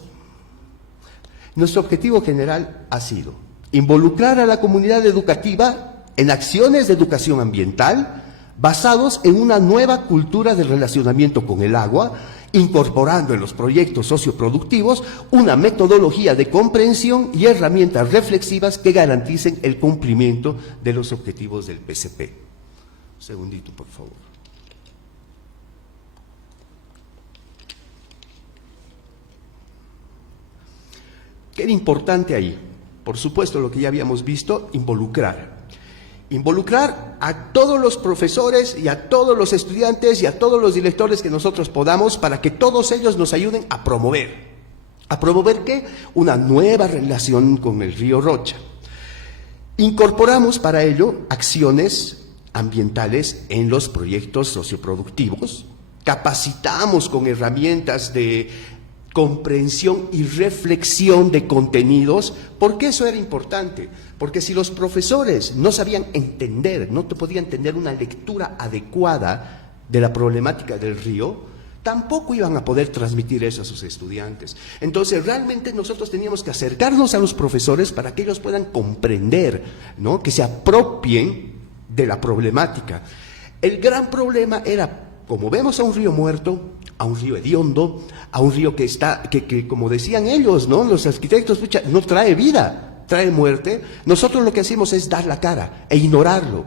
nuestro objetivo general ha sido involucrar a la comunidad educativa en acciones de educación ambiental basados en una nueva cultura de relacionamiento con el agua, incorporando en los proyectos socioproductivos una metodología de comprensión y herramientas reflexivas que garanticen el cumplimiento de los objetivos del PSP. Un segundito, por favor. ¿Qué era importante ahí? Por supuesto, lo que ya habíamos visto, involucrar a todos los profesores y a todos los estudiantes y a todos los directores que nosotros podamos para que todos ellos nos ayuden a promover. ¿A promover qué? Una nueva relación con el río Rocha. Incorporamos para ello acciones ambientales en los proyectos socioproductivos, capacitamos con herramientas de comprensión y reflexión de contenidos. ¿Por qué eso era importante? Porque si los profesores no sabían entender, no podían tener una lectura adecuada de la problemática del río, tampoco iban a poder transmitir eso a sus estudiantes. Entonces, realmente nosotros teníamos que acercarnos a los profesores para que ellos puedan comprender, ¿no?, que se apropien de la problemática. El gran problema era, como vemos a un río muerto, a un río hediondo, a un río que como decían ellos, ¿no?, los arquitectos, no trae vida, trae muerte. Nosotros lo que hacemos es dar la cara e ignorarlo.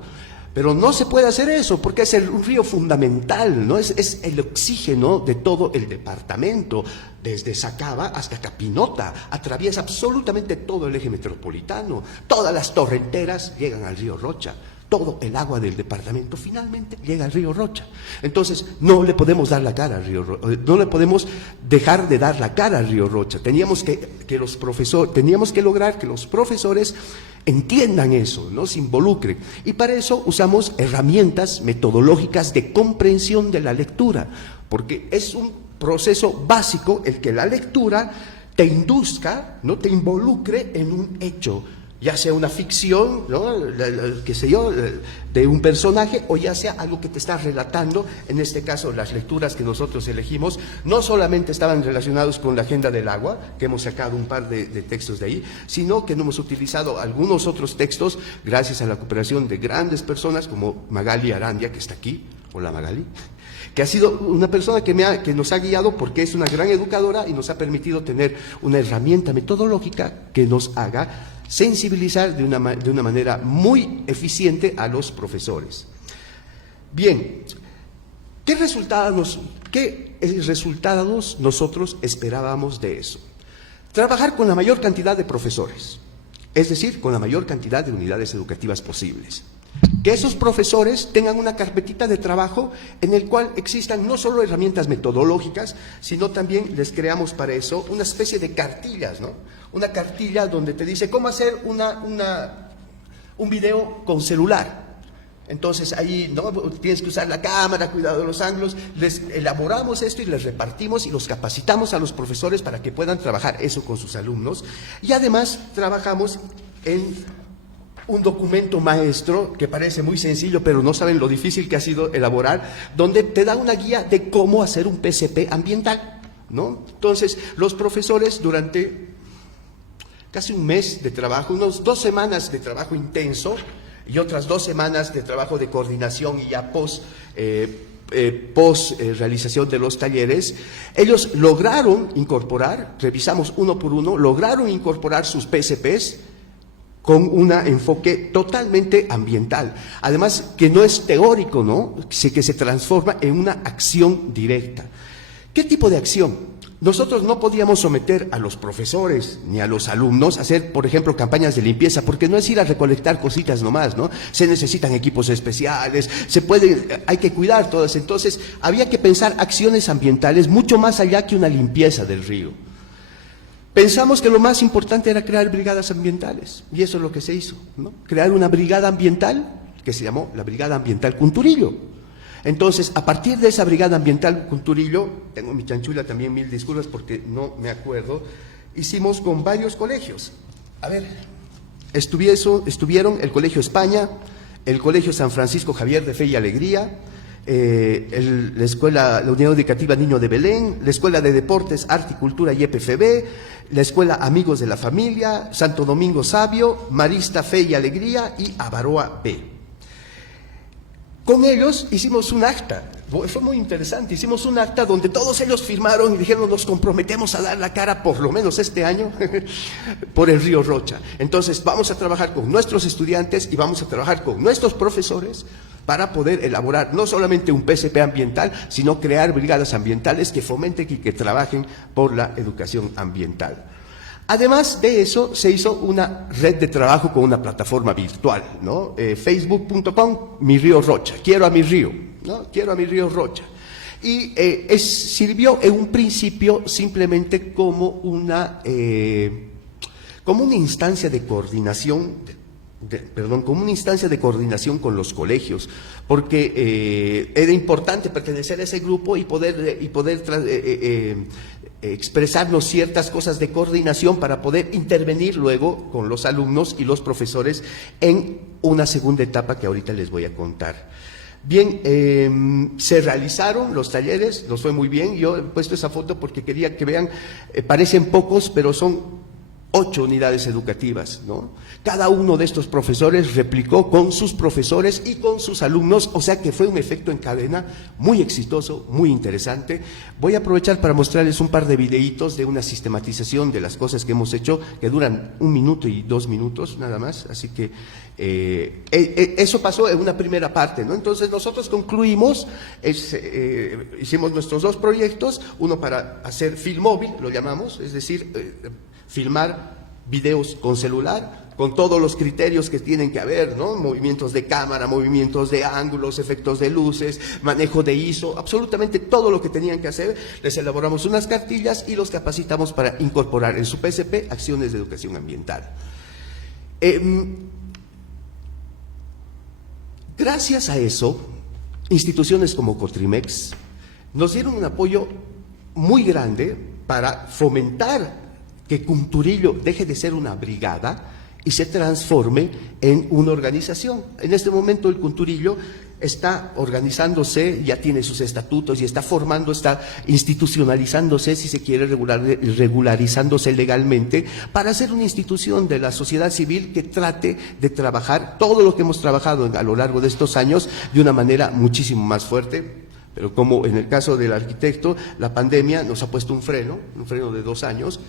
Pero no se puede hacer eso porque es un río fundamental, ¿no? Es el oxígeno de todo el departamento, desde Sacaba hasta Capinota, atraviesa absolutamente todo el eje metropolitano. Todas las torrenteras llegan al río Rocha. Todo el agua del departamento finalmente llega al río Rocha. Entonces, no le podemos dar la cara al río Rocha, no le podemos dejar de dar la cara al río Rocha. Teníamos que lograr que los profesores entiendan eso, ¿no? Se involucren. Y para eso usamos herramientas metodológicas de comprensión de la lectura, porque es un proceso básico el que la lectura te induzca, ¿no? Te involucre en un hecho, ya sea una ficción, ¿no? Qué sé yo, de un personaje, o ya sea algo que te está relatando. En este caso, las lecturas que nosotros elegimos no solamente estaban relacionados con la agenda del agua, que hemos sacado un par de textos de ahí, sino que hemos utilizado algunos otros textos gracias a la cooperación de grandes personas como Magali Arandia, que está aquí. Hola, Magali, que ha sido una persona que nos ha guiado porque es una gran educadora y nos ha permitido tener una herramienta metodológica que nos haga sensibilizar de una manera muy eficiente a los profesores. Bien, ¿qué resultados nosotros esperábamos de eso? Trabajar con la mayor cantidad de profesores, es decir, con la mayor cantidad de unidades educativas posibles. Que esos profesores tengan una carpetita de trabajo en el cual existan no solo herramientas metodológicas, sino también les creamos para eso una especie de cartillas, ¿no? Una cartilla donde te dice cómo hacer un video con celular. Entonces ahí, ¿no? Tienes que usar la cámara, cuidado de los ángulos. Les elaboramos esto y les repartimos y los capacitamos a los profesores para que puedan trabajar eso con sus alumnos. Y además trabajamos en un documento maestro que parece muy sencillo, pero no saben lo difícil que ha sido elaborar, donde te da una guía de cómo hacer un PCP ambiental, ¿no? Entonces, los profesores durante casi un mes de trabajo, unas 2 semanas de trabajo intenso y otras 2 semanas de trabajo de coordinación y ya post realización de los talleres, ellos lograron incorporar, revisamos uno por uno, lograron incorporar sus PCPs con un enfoque totalmente ambiental. Además, que no es teórico, ¿no? Que se transforma en una acción directa. ¿Qué tipo de acción? Nosotros no podíamos someter a los profesores ni a los alumnos a hacer, por ejemplo, campañas de limpieza, porque no es ir a recolectar cositas nomás, ¿no? Se necesitan equipos especiales, hay que cuidar todas. Entonces, había que pensar acciones ambientales mucho más allá que una limpieza del río. Pensamos que lo más importante era crear brigadas ambientales, y eso es lo que se hizo, ¿no? Crear una brigada ambiental que se llamó la Brigada Ambiental Cunturillo. Entonces, a partir de esa Brigada Ambiental Cunturillo, tengo mi chanchula también, 1000 disculpas porque no me acuerdo, hicimos con varios colegios. A ver, estuvieron el Colegio España, el Colegio San Francisco Javier de Fe y Alegría, la Unidad Educativa Niño de Belén, la Escuela de Deportes, Arte y Cultura y EPFB, la Escuela Amigos de la Familia, Santo Domingo Sabio, Marista Fe y Alegría y Avaroa B. Con ellos hicimos un acta, fue muy interesante, hicimos un acta donde todos ellos firmaron y dijeron nos comprometemos a dar la cara por lo menos este año por el río Rocha. Entonces vamos a trabajar con nuestros estudiantes y vamos a trabajar con nuestros profesores para poder elaborar no solamente un PCP ambiental, sino crear brigadas ambientales que fomenten y que trabajen por la educación ambiental. Además de eso, se hizo una red de trabajo con una plataforma virtual, ¿no? Facebook.com, Mi Río Rocha, quiero a mi río, ¿no? Quiero a mi río Rocha. Y sirvió en un principio simplemente como una instancia de coordinación, como una instancia de coordinación con los colegios, porque era importante pertenecer a ese grupo y poder expresarnos ciertas cosas de coordinación para poder intervenir luego con los alumnos y los profesores en una segunda etapa que ahorita les voy a contar. Bien, se realizaron los talleres, nos fue muy bien. Yo he puesto esa foto porque quería que vean, parecen pocos, pero son 8 unidades educativas, ¿no? Cada uno de estos profesores replicó con sus profesores y con sus alumnos, o sea que fue un efecto en cadena muy exitoso, muy interesante. Voy a aprovechar para mostrarles un par de videitos de una sistematización de las cosas que hemos hecho, que duran 1 minuto y 2 minutos nada más, así que eso pasó en una primera parte, ¿no? Entonces nosotros concluimos, hicimos nuestros 2 proyectos, uno para hacer film móvil, lo llamamos, es decir, filmar videos con celular, con todos los criterios que tienen que haber, ¿no? Movimientos de cámara, movimientos de ángulos, efectos de luces, manejo de ISO, absolutamente todo lo que tenían que hacer. Les elaboramos unas cartillas y los capacitamos para incorporar en su PCP acciones de educación ambiental. Gracias a eso, instituciones como Cotrimex nos dieron un apoyo muy grande para fomentar que Cunturillo deje de ser una brigada y se transforme en una organización. En este momento el Cunturillo está organizándose, ya tiene sus estatutos y está formando, está institucionalizándose, si se quiere, regularizándose legalmente para ser una institución de la sociedad civil que trate de trabajar todo lo que hemos trabajado a lo largo de estos años de una manera muchísimo más fuerte. Pero como en el caso del arquitecto, la pandemia nos ha puesto un freno de 2 años.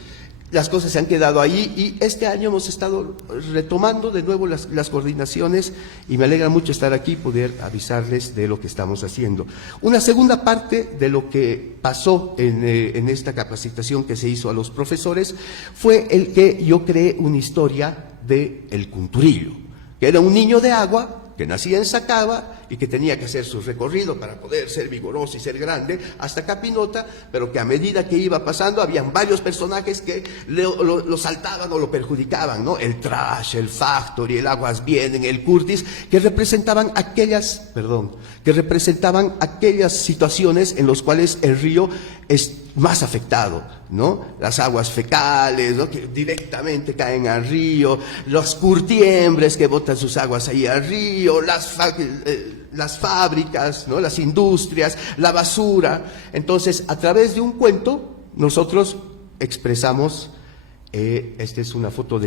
Las cosas se han quedado ahí y este año hemos estado retomando de nuevo las coordinaciones y me alegra mucho estar aquí y poder avisarles de lo que estamos haciendo. Una segunda parte de lo que pasó en esta capacitación que se hizo a los profesores fue el que yo creé una historia de El Cunturillo, que era un niño de agua que nacía en Sacaba y que tenía que hacer su recorrido para poder ser vigoroso y ser grande hasta Capinota, pero que a medida que iba pasando habían varios personajes que lo saltaban o lo perjudicaban, ¿no? El Trash, el Factory, el Aguas Vienen, el Curtis, que representaban aquellas situaciones en las cuales el río es más afectado, ¿no? Las aguas fecales, ¿no?, que directamente caen al río, los curtiembres que botan sus aguas ahí al río, las fábricas, ¿no?, las industrias, la basura. Entonces, a través de un cuento, nosotros expresamos, esta es una foto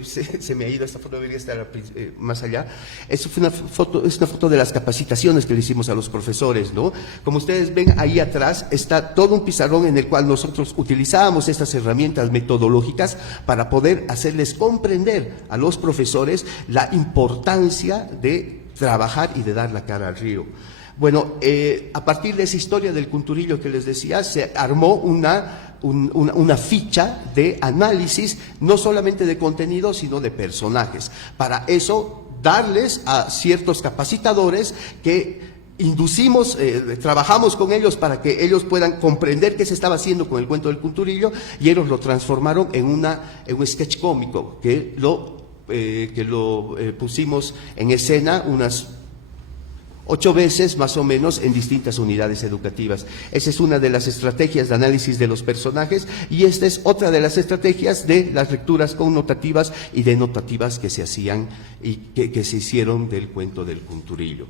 se me ha ido esta foto, debería estar más allá. Es una foto de las capacitaciones que le hicimos a los profesores, ¿no? Como ustedes ven ahí atrás está todo un pizarrón en el cual nosotros utilizábamos estas herramientas metodológicas para poder hacerles comprender a los profesores la importancia de trabajar y de dar la cara al río. Bueno, a partir de esa historia del Cunturillo que les decía, se armó una ficha de análisis, no solamente de contenido, sino de personajes. Para eso, darles a ciertos capacitadores que inducimos, trabajamos con ellos para que ellos puedan comprender qué se estaba haciendo con el cuento del Cunturillo, y ellos lo transformaron en un sketch cómico que lo pusimos en escena unas 8 veces más o menos en distintas unidades educativas. Esa es una de las estrategias de análisis de los personajes y esta es otra de las estrategias de las lecturas connotativas y denotativas que se hacían y que se hicieron del cuento del Cunturillo.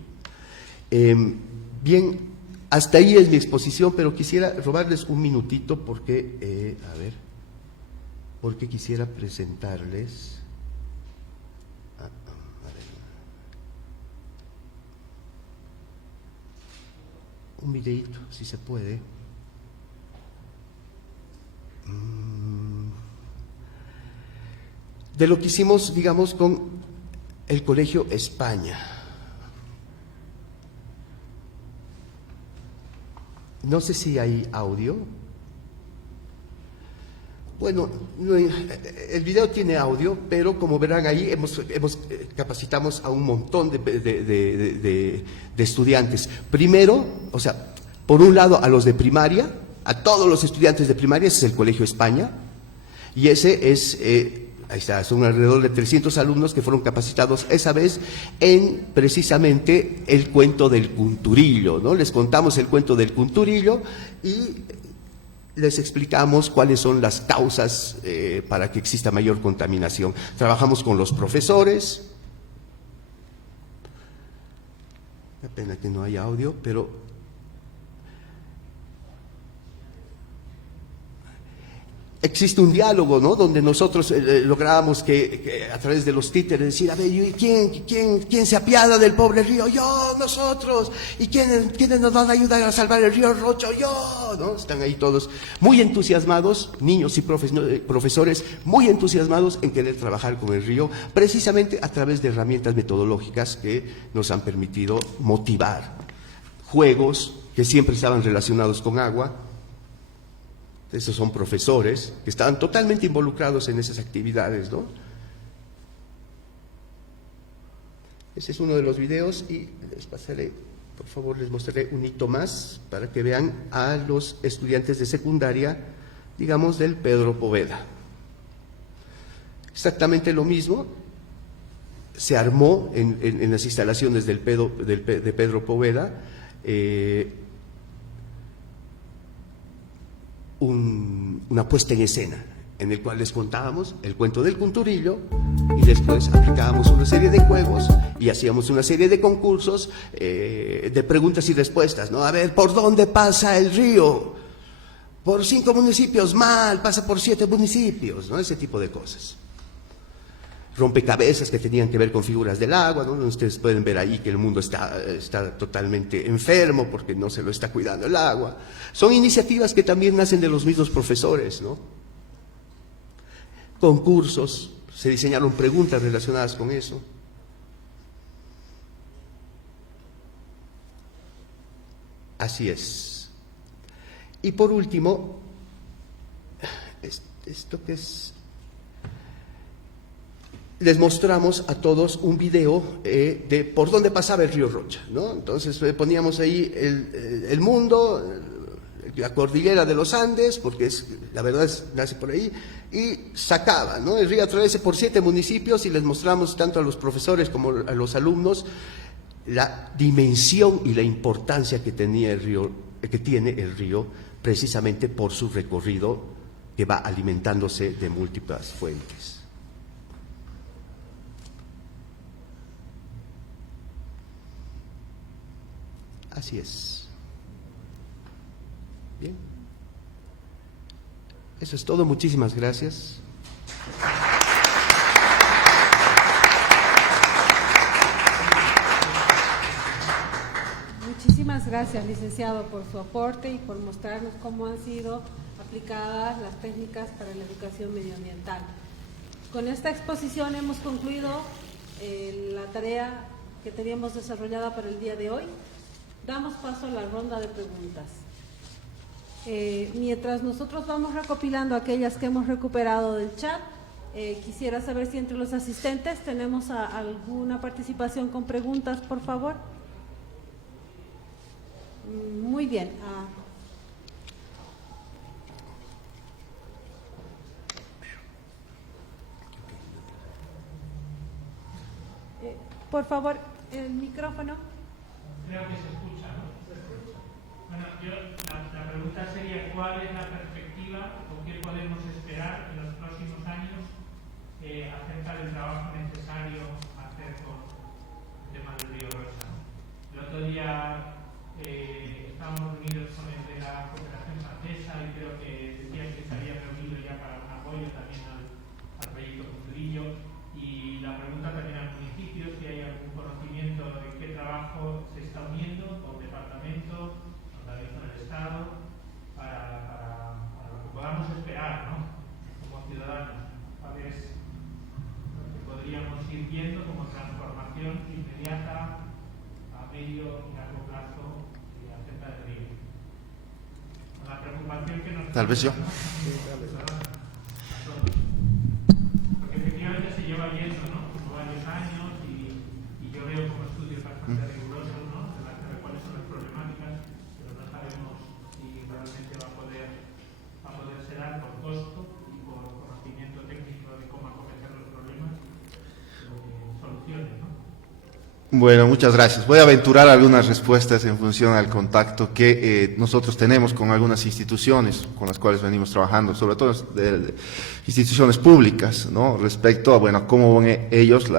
Bien, hasta ahí es mi exposición, pero quisiera robarles un minutito porque quisiera presentarles. Un videíto, si se puede. De lo que hicimos, digamos, con el Colegio España. No sé si hay audio. Bueno, el video tiene audio, pero como verán ahí, capacitamos a un montón de estudiantes. Primero, o sea, por un lado a los de primaria, a todos los estudiantes de primaria, ese es el Colegio España, y ese es, ahí está, son alrededor de 300 alumnos que fueron capacitados esa vez en precisamente el cuento del Cunturillo, ¿no? Les contamos el cuento del Cunturillo y les explicamos cuáles son las causas para que exista mayor contaminación. Trabajamos con los profesores. Qué pena que no haya audio, pero existe un diálogo, ¿no?, donde nosotros lográbamos que a través de los títeres decir, a ver, ¿quién se apiada del pobre río? Yo, nosotros. ¿Y quiénes nos van a ayudar a salvar el río Rocho? Yo, ¿no? Están ahí todos muy entusiasmados, niños y profesores muy entusiasmados en querer trabajar con el río, precisamente a través de herramientas metodológicas que nos han permitido motivar. Juegos que siempre estaban relacionados con agua. Esos son profesores que estaban totalmente involucrados en esas actividades, ¿no? Ese es uno de los videos y les pasaré, por favor, les mostraré un hito más para que vean a los estudiantes de secundaria, digamos, del Pedro Poveda. Exactamente lo mismo se armó en las instalaciones de Pedro Poveda, una puesta en escena en el cual les contábamos el cuento del Cunturillo y después aplicábamos una serie de juegos y hacíamos una serie de concursos de preguntas y respuestas, ¿no? A ver, ¿por dónde pasa el río? Por 5 municipios, mal, pasa por 7 municipios, ¿no? Ese tipo de cosas. Rompecabezas que tenían que ver con figuras del agua, ¿no? Ustedes pueden ver ahí que el mundo está totalmente enfermo porque no se lo está cuidando el agua. Son iniciativas que también nacen de los mismos profesores, ¿no? Concursos, se diseñaron preguntas relacionadas con eso. Así es. Y por último, esto que es... Les mostramos a todos un video de por dónde pasaba el río Rocha, ¿no? Entonces poníamos ahí el mundo, la cordillera de los Andes, porque la verdad nace por ahí, y sacaba, ¿no? El río atraviesa por 7 municipios y les mostramos tanto a los profesores como a los alumnos la dimensión y la importancia que tiene el río, precisamente por su recorrido que va alimentándose de múltiples fuentes. Así es. Bien. Eso es todo. Muchísimas gracias. Muchísimas gracias, licenciado, por su aporte y por mostrarnos cómo han sido aplicadas las técnicas para la educación medioambiental. Con esta exposición hemos concluido la tarea que teníamos desarrollada para el día de hoy. Damos paso a la ronda de preguntas. Mientras nosotros vamos recopilando aquellas que hemos recuperado del chat, quisiera saber si entre los asistentes tenemos alguna participación con preguntas, por favor. Muy bien. Por favor, el micrófono. Creo que se escucha, ¿no? Se escucha. Bueno, la pregunta sería ¿cuál es la perspectiva o qué podemos esperar en los próximos años acerca del trabajo necesario hacer con el tema del río Rocha? El otro día estábamos reunidos con el de la cooperación francesa y creo que decían que se había reunido ya para un apoyo también al proyecto Cunturillo, y la pregunta también al municipio si hay algún conocimiento de qué trabajo se está uniendo con departamentos, con el Estado, para lo que podamos esperar, ¿no? Como ciudadanos, cuál es lo que podríamos ir viendo como transformación inmediata a medio y largo plazo acerca del río. La preocupación que nos... Tal vez yo. Porque efectivamente se lleva viendo, ¿no? Por varios años y yo veo como estudios bastante rigurosos, ¿no? De cuáles son las problemáticas, pero no sabemos si realmente va a poder ser por costo y por conocimiento técnico de cómo acometer los problemas, soluciones, ¿no? Bueno, muchas gracias. Voy a aventurar algunas respuestas en función al contacto que nosotros tenemos con algunas instituciones con las cuales venimos trabajando, sobre todo de instituciones públicas, ¿no? Respecto a, bueno, cómo ven ellos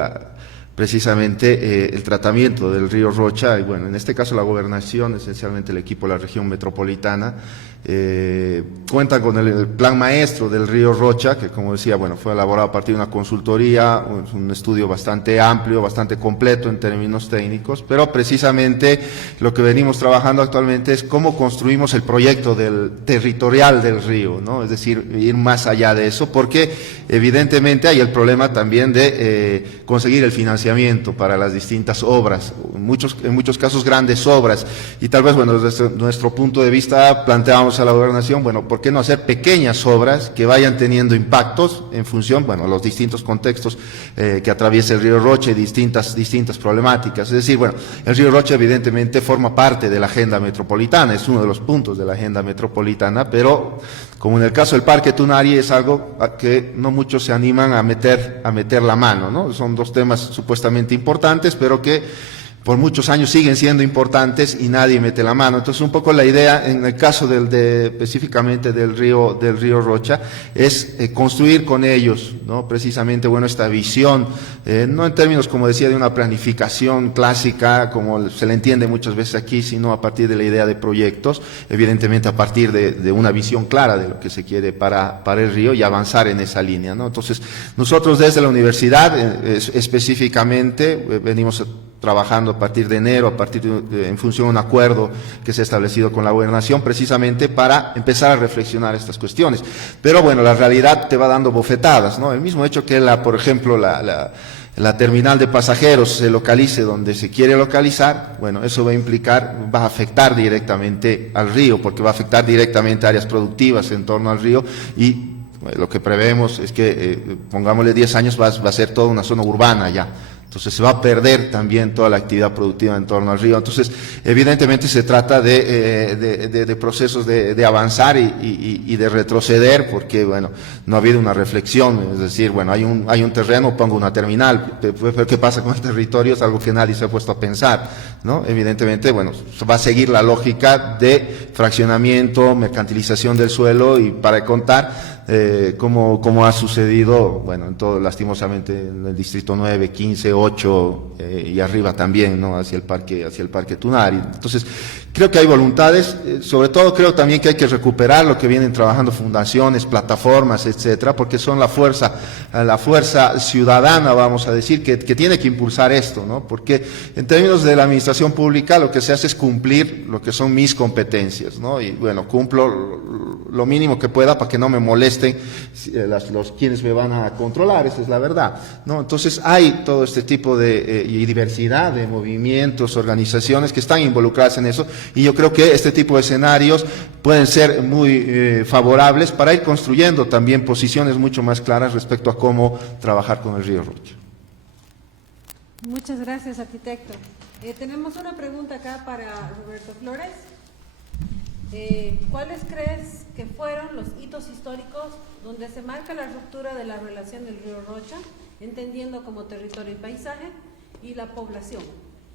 precisamente el tratamiento del río Rocha, y bueno, en este caso la gobernación, esencialmente el equipo de la región metropolitana, cuentan con el plan maestro del río Rocha, que como decía, bueno, fue elaborado a partir de una consultoría, un estudio bastante amplio, bastante completo en términos técnicos, pero precisamente lo que venimos trabajando actualmente es cómo construimos el proyecto territorial del río, ¿no? Es decir, ir más allá de eso, porque evidentemente hay el problema también de conseguir el financiamiento para las distintas obras, en muchos casos grandes obras, y tal vez, bueno, desde nuestro punto de vista planteamos a la gobernación, bueno, ¿por qué no hacer pequeñas obras que vayan teniendo impactos en función, bueno, los distintos contextos que atraviesa el río Rocha y distintas problemáticas? Es decir, bueno, el río Rocha evidentemente forma parte de la agenda metropolitana, es uno de los puntos de la agenda metropolitana, pero como en el caso del Parque Tunari es algo a que no muchos se animan a meter la mano, ¿no? Son dos temas supuestamente importantes, pero que por muchos años siguen siendo importantes y nadie mete la mano. Entonces, un poco la idea, en el caso específicamente del río Rocha, es construir con ellos, ¿no? Precisamente, bueno, esta visión, no en términos, como decía, de una planificación clásica, como se le entiende muchas veces aquí, sino a partir de la idea de proyectos, evidentemente a partir de una visión clara de lo que se quiere para el río y avanzar en esa línea, ¿no? Entonces, nosotros desde la universidad, específicamente, venimos trabajando a partir de enero, en función de un acuerdo que se ha establecido con la gobernación, precisamente para empezar a reflexionar estas cuestiones. Pero bueno, la realidad te va dando bofetadas, ¿no? El mismo hecho que por ejemplo, la terminal de pasajeros se localice donde se quiere localizar, bueno, eso va a afectar directamente al río, porque va a afectar directamente a áreas productivas en torno al río y lo que prevemos es que, pongámosle 10 años, va a ser toda una zona urbana ya. Entonces se va a perder también toda la actividad productiva en torno al río. Entonces, evidentemente se trata de procesos de avanzar y de retroceder, porque, bueno, no ha habido una reflexión. Es decir, bueno, hay un terreno, pongo una terminal, pero ¿qué pasa con el territorio? Es algo que nadie se ha puesto a pensar, ¿no? Evidentemente, bueno, va a seguir la lógica de fraccionamiento, mercantilización del suelo y para contar, como ha sucedido, bueno, en todo, lastimosamente, en el distrito 9, 15, 8 y arriba también, ¿no? Hacia el parque Tunari. Entonces, creo que hay voluntades, sobre todo creo también que hay que recuperar lo que vienen trabajando fundaciones, plataformas, etcétera, porque son la fuerza ciudadana, vamos a decir, que tiene que impulsar esto, ¿no? Porque en términos de la administración pública lo que se hace es cumplir lo que son mis competencias, ¿no? Y bueno, cumplo lo mínimo que pueda para que no me molesten quienes me van a controlar, esa es la verdad, ¿no? Entonces hay todo este tipo y diversidad de movimientos, organizaciones que están involucradas en eso, y yo creo que este tipo de escenarios pueden ser muy favorables para ir construyendo también posiciones mucho más claras respecto a cómo trabajar con el río Rocha. Muchas gracias, arquitecto. Tenemos una pregunta acá para Roberto Flores. ¿Cuáles crees que fueron los hitos históricos donde se marca la ruptura de la relación del río Rocha, entendiendo como territorio y paisaje, y la población,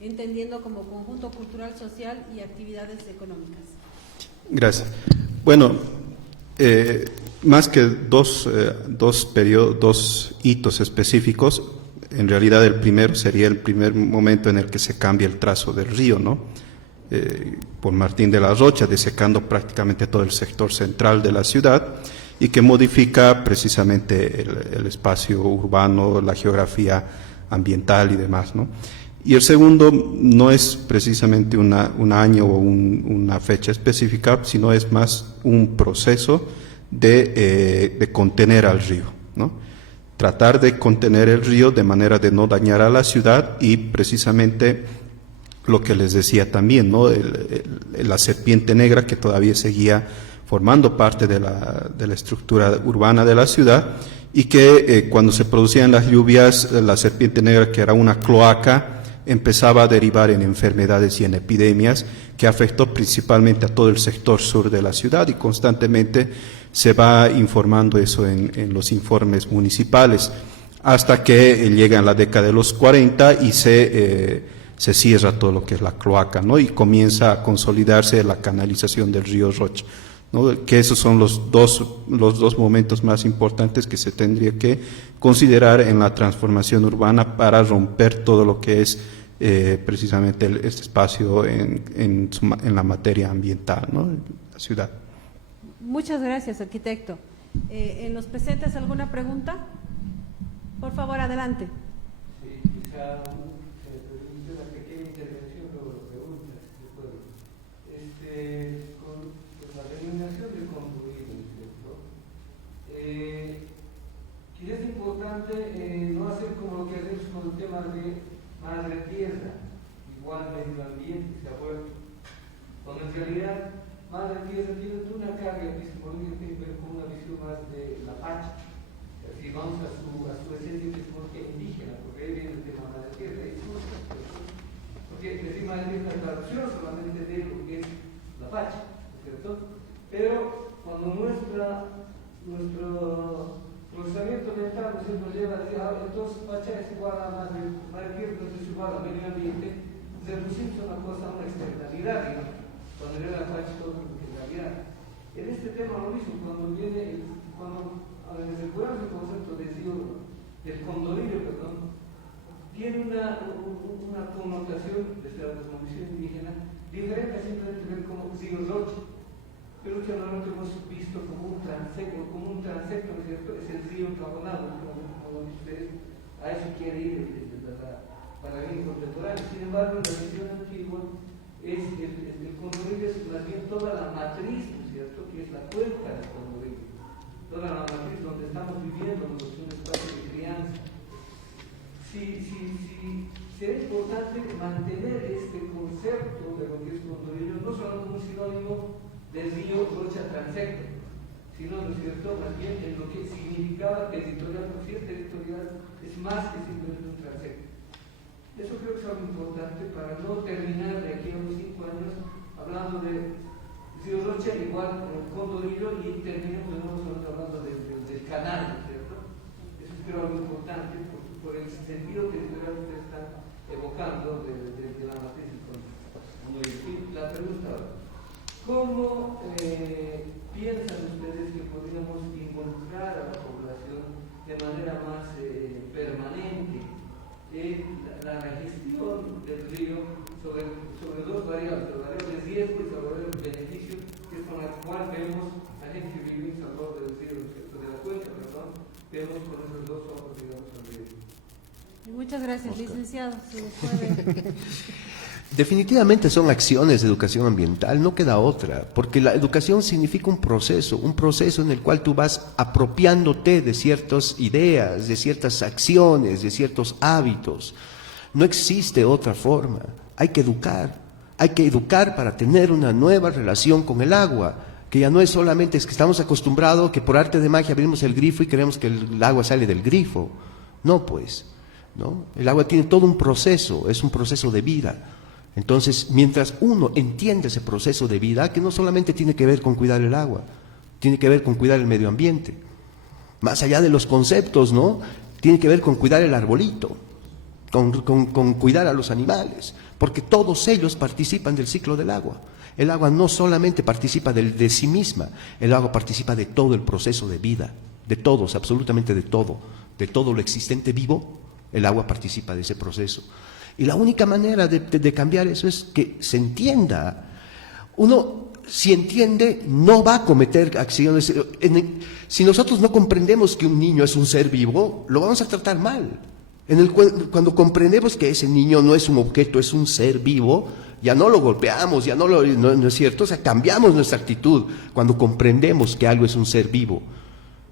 entendiendo como conjunto cultural, social y actividades económicas? Gracias. Bueno, más que dos hitos específicos, en realidad el primero sería el primer momento en el que se cambia el trazo del río, ¿no? Por Martín de la Rocha, desecando prácticamente todo el sector central de la ciudad y que modifica precisamente el espacio urbano, la geografía ambiental y demás, ¿no? Y el segundo no es precisamente un año o una fecha específica, sino es más un proceso de contener al río, ¿no? Tratar de contener el río de manera de no dañar a la ciudad y precisamente lo que les decía también, ¿no? La serpiente negra que todavía seguía formando parte de la estructura urbana de la ciudad y que cuando se producían las lluvias, la serpiente negra, que era una cloaca, empezaba a derivar en enfermedades y en epidemias que afectó principalmente a todo el sector sur de la ciudad, y constantemente se va informando eso en los informes municipales, hasta que llega en la década de los 40 y se cierra todo lo que es la cloaca, ¿no? Y comienza a consolidarse la canalización del río Rocha, ¿no? Que esos son los dos momentos más importantes que se tendría que considerar en la transformación urbana para romper todo lo que es precisamente este espacio en la materia ambiental, ¿no? En la ciudad. Muchas gracias, arquitecto. ¿En los presentes alguna pregunta? Por favor, adelante. Sí, quizá una pequeña intervención, luego preguntas. Con la denominación de construido, ¿cierto? Quizás es importante no hacer como lo que hacemos con el tema de madre tierra, igual medio ambiente, ¿de acuerdo? Cuando en realidad madre tierra tiene una carga epistemológica que tiene que ver con una visión más de la Pacha. Si vamos a su esencia epistemológica indígena, porque ahí viene el tema de la tierra, porque encima es una traducción solamente de lo que es la Pacha, ¿cierto? Pero cuando nuestro procesamiento mental nos lleva a decir, entonces Pacha es igual a madre tierra, entonces es igual a medio ambiente, reducimos una cosa a una externalidad, digamos. Cuando viene la Pacha todo es externalidad. En este tema lo mismo, cuando recordamos el concepto del condominio, tiene una connotación desde la cosmovisión indígena diferente a simplemente ver como Río Rocha. Pero que normalmente hemos visto como un transecto, ¿no es cierto? Es el río encajonado, como ustedes a eso quiere ir para la vida contemporánea. Sin embargo, en la visión antigua, el condominio es más bien toda la matriz, ¿no es cierto?, que es la cuenca del condominio. Toda la matriz donde estamos viviendo, donde es un espacio de crianza. Será importante mantener este concepto de lo que es condominio, no solo como un sinónimo del río Rocha transecto, sino, ¿no es cierto?, más bien en lo que significaba territorial, porque si es territorial, es más que simplemente un transecto. Eso creo que es algo importante para no terminar de aquí a unos 5 años hablando de río Rocha igual condominio y terminemos de nuevo hablando del canal, ¿no es cierto? Eso es creo algo importante por el sentido territorial que ustedes están evocando de la matriz del condominio. La pregunta, ¿cómo piensan ustedes que podríamos involucrar a la población de manera más permanente en la gestión del río sobre dos variables, la variable de riesgo y la variable de beneficio, que es con la cual vemos a gente que vive alrededor del río, de la cuenca, vemos con esos dos ojos, digamos, al río. Muchas gracias, licenciado. Si nos puede... Definitivamente son acciones de educación ambiental, no queda otra, porque la educación significa un proceso en el cual tú vas apropiándote de ciertas ideas, de ciertas acciones, de ciertos hábitos. No existe otra forma, hay que educar para tener una nueva relación con el agua, que ya no es solamente, es que estamos acostumbrados que por arte de magia abrimos el grifo y creemos que el agua sale del grifo. No, pues, ¿no? El agua tiene todo un proceso, es un proceso de vida. Entonces, mientras uno entiende ese proceso de vida, que no solamente tiene que ver con cuidar el agua, tiene que ver con cuidar el medio ambiente, más allá de los conceptos, ¿no? Tiene que ver con cuidar el arbolito, con cuidar a los animales, porque todos ellos participan del ciclo del agua. El agua no solamente participa de sí misma, el agua participa de todo el proceso de vida, de todos, absolutamente de todo lo existente vivo, el agua participa de ese proceso. Y la única manera de cambiar eso es que se entienda. Uno, si entiende, no va a cometer acciones. Si nosotros no comprendemos que un niño es un ser vivo, lo vamos a tratar mal. Cuando comprendemos que ese niño no es un objeto, es un ser vivo, ya no lo golpeamos, no es cierto, o sea, cambiamos nuestra actitud cuando comprendemos que algo es un ser vivo.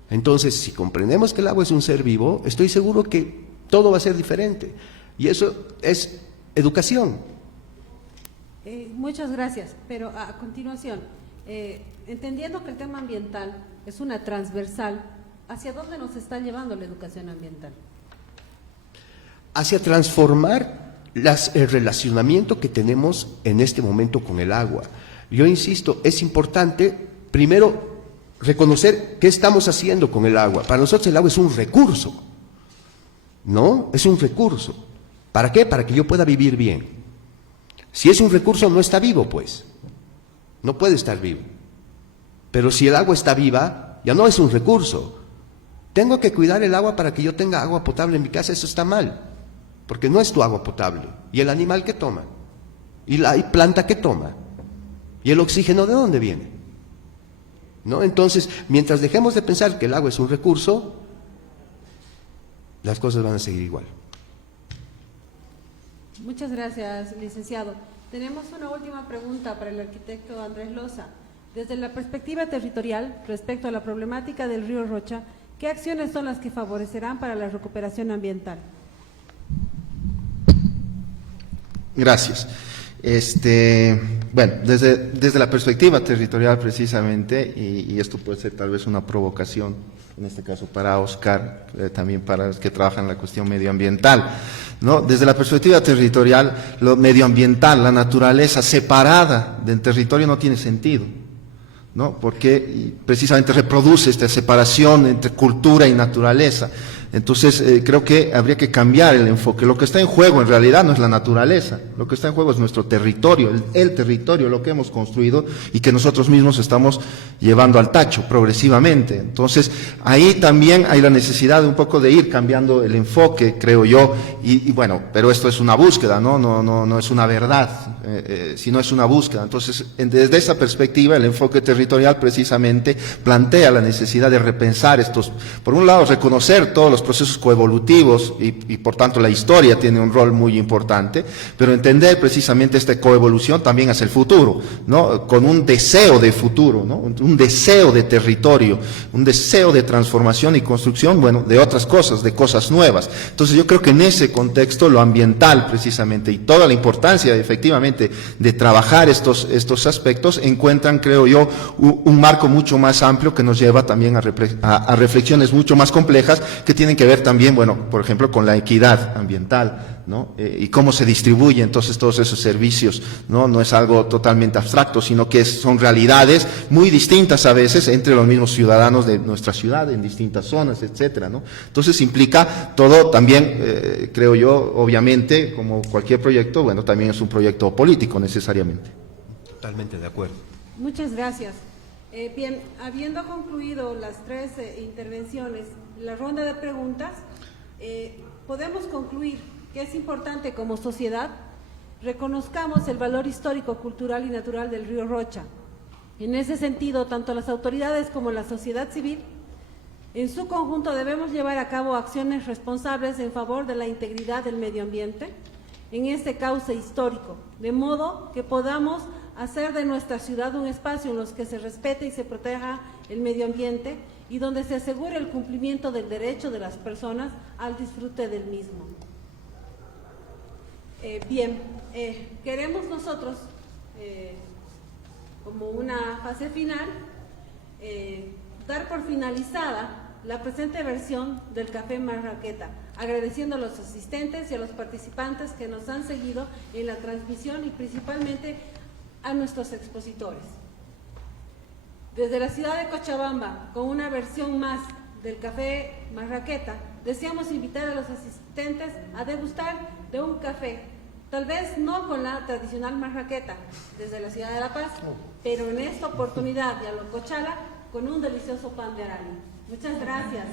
Entonces, si comprendemos que el agua es un ser vivo, estoy seguro que todo va a ser diferente. Y eso es educación. Muchas gracias, pero a continuación, entendiendo que el tema ambiental es una transversal, ¿hacia dónde nos está llevando la educación ambiental? Hacia transformar el relacionamiento que tenemos en este momento con el agua. Yo insisto, es importante primero reconocer qué estamos haciendo con el agua. Para nosotros el agua es un recurso, ¿no? Es un recurso. ¿Para qué? Para que yo pueda vivir bien. Si es un recurso, no está vivo, pues. No puede estar vivo. Pero si el agua está viva, ya no es un recurso. Tengo que cuidar el agua para que yo tenga agua potable en mi casa, eso está mal. Porque no es tu agua potable. ¿Y el animal que toma? ¿Y la planta que toma? ¿Y el oxígeno de dónde viene? ¿No? Entonces, mientras dejemos de pensar que el agua es un recurso, las cosas van a seguir igual. Muchas gracias, licenciado. Tenemos una última pregunta para el arquitecto Andrés Loza. Desde la perspectiva territorial, respecto a la problemática del río Rocha, ¿qué acciones son las que favorecerán para la recuperación ambiental? Gracias. Bueno, desde la perspectiva territorial precisamente, y esto puede ser tal vez una provocación, en este caso para Oscar, también para los que trabajan en la cuestión medioambiental, ¿no? Desde la perspectiva territorial, lo medioambiental, la naturaleza separada del territorio no tiene sentido, ¿no? Porque precisamente reproduce esta separación entre cultura y naturaleza. Entonces, creo que habría que cambiar el enfoque. Lo que está en juego en realidad no es la naturaleza, lo que está en juego es nuestro territorio, el territorio, lo que hemos construido y que nosotros mismos estamos llevando al tacho progresivamente. Entonces, ahí también hay la necesidad de un poco de ir cambiando el enfoque, creo yo, y bueno, pero esto es una búsqueda, no es una verdad, sino es una búsqueda. Entonces, desde esa perspectiva, el enfoque territorial precisamente plantea la necesidad de repensar estos, por un lado, reconocer todos los procesos coevolutivos y por tanto la historia tiene un rol muy importante, pero entender precisamente esta coevolución también hacia el futuro, ¿no? Con un deseo de futuro, ¿no? Un deseo de territorio, un deseo de transformación y construcción, bueno, de otras cosas, de cosas nuevas. Entonces yo creo que en ese contexto lo ambiental precisamente y toda la importancia efectivamente de trabajar estos aspectos encuentran, creo yo, un marco mucho más amplio que nos lleva también a reflexiones mucho más complejas que tienen que ver también, bueno, por ejemplo, con la equidad ambiental, ¿no? Y cómo se distribuyen entonces todos esos servicios, ¿no? No es algo totalmente abstracto, sino que son realidades muy distintas a veces entre los mismos ciudadanos de nuestra ciudad, en distintas zonas, etcétera, ¿no? Entonces implica todo también, creo yo, obviamente, como cualquier proyecto, bueno, también es un proyecto político necesariamente. Totalmente de acuerdo. Muchas gracias. Bien, habiendo concluido las tres intervenciones, la ronda de preguntas, podemos concluir que es importante como sociedad reconozcamos el valor histórico, cultural y natural del río Rocha. En ese sentido, tanto las autoridades como la sociedad civil, en su conjunto debemos llevar a cabo acciones responsables en favor de la integridad del medio ambiente en este cauce histórico, de modo que podamos hacer de nuestra ciudad un espacio en los que se respete y se proteja el medio ambiente y donde se asegure el cumplimiento del derecho de las personas al disfrute del mismo. Queremos nosotros, como una fase final, dar por finalizada la presente versión del Café Marraqueta, agradeciendo a los asistentes y a los participantes que nos han seguido en la transmisión y principalmente a nuestros expositores. Desde la ciudad de Cochabamba, con una versión más del Café Marraqueta, deseamos invitar a los asistentes a degustar de un café, tal vez no con la tradicional marraqueta desde la ciudad de La Paz, pero en esta oportunidad, y a lo cochala, con un delicioso pan de arani. Muchas gracias.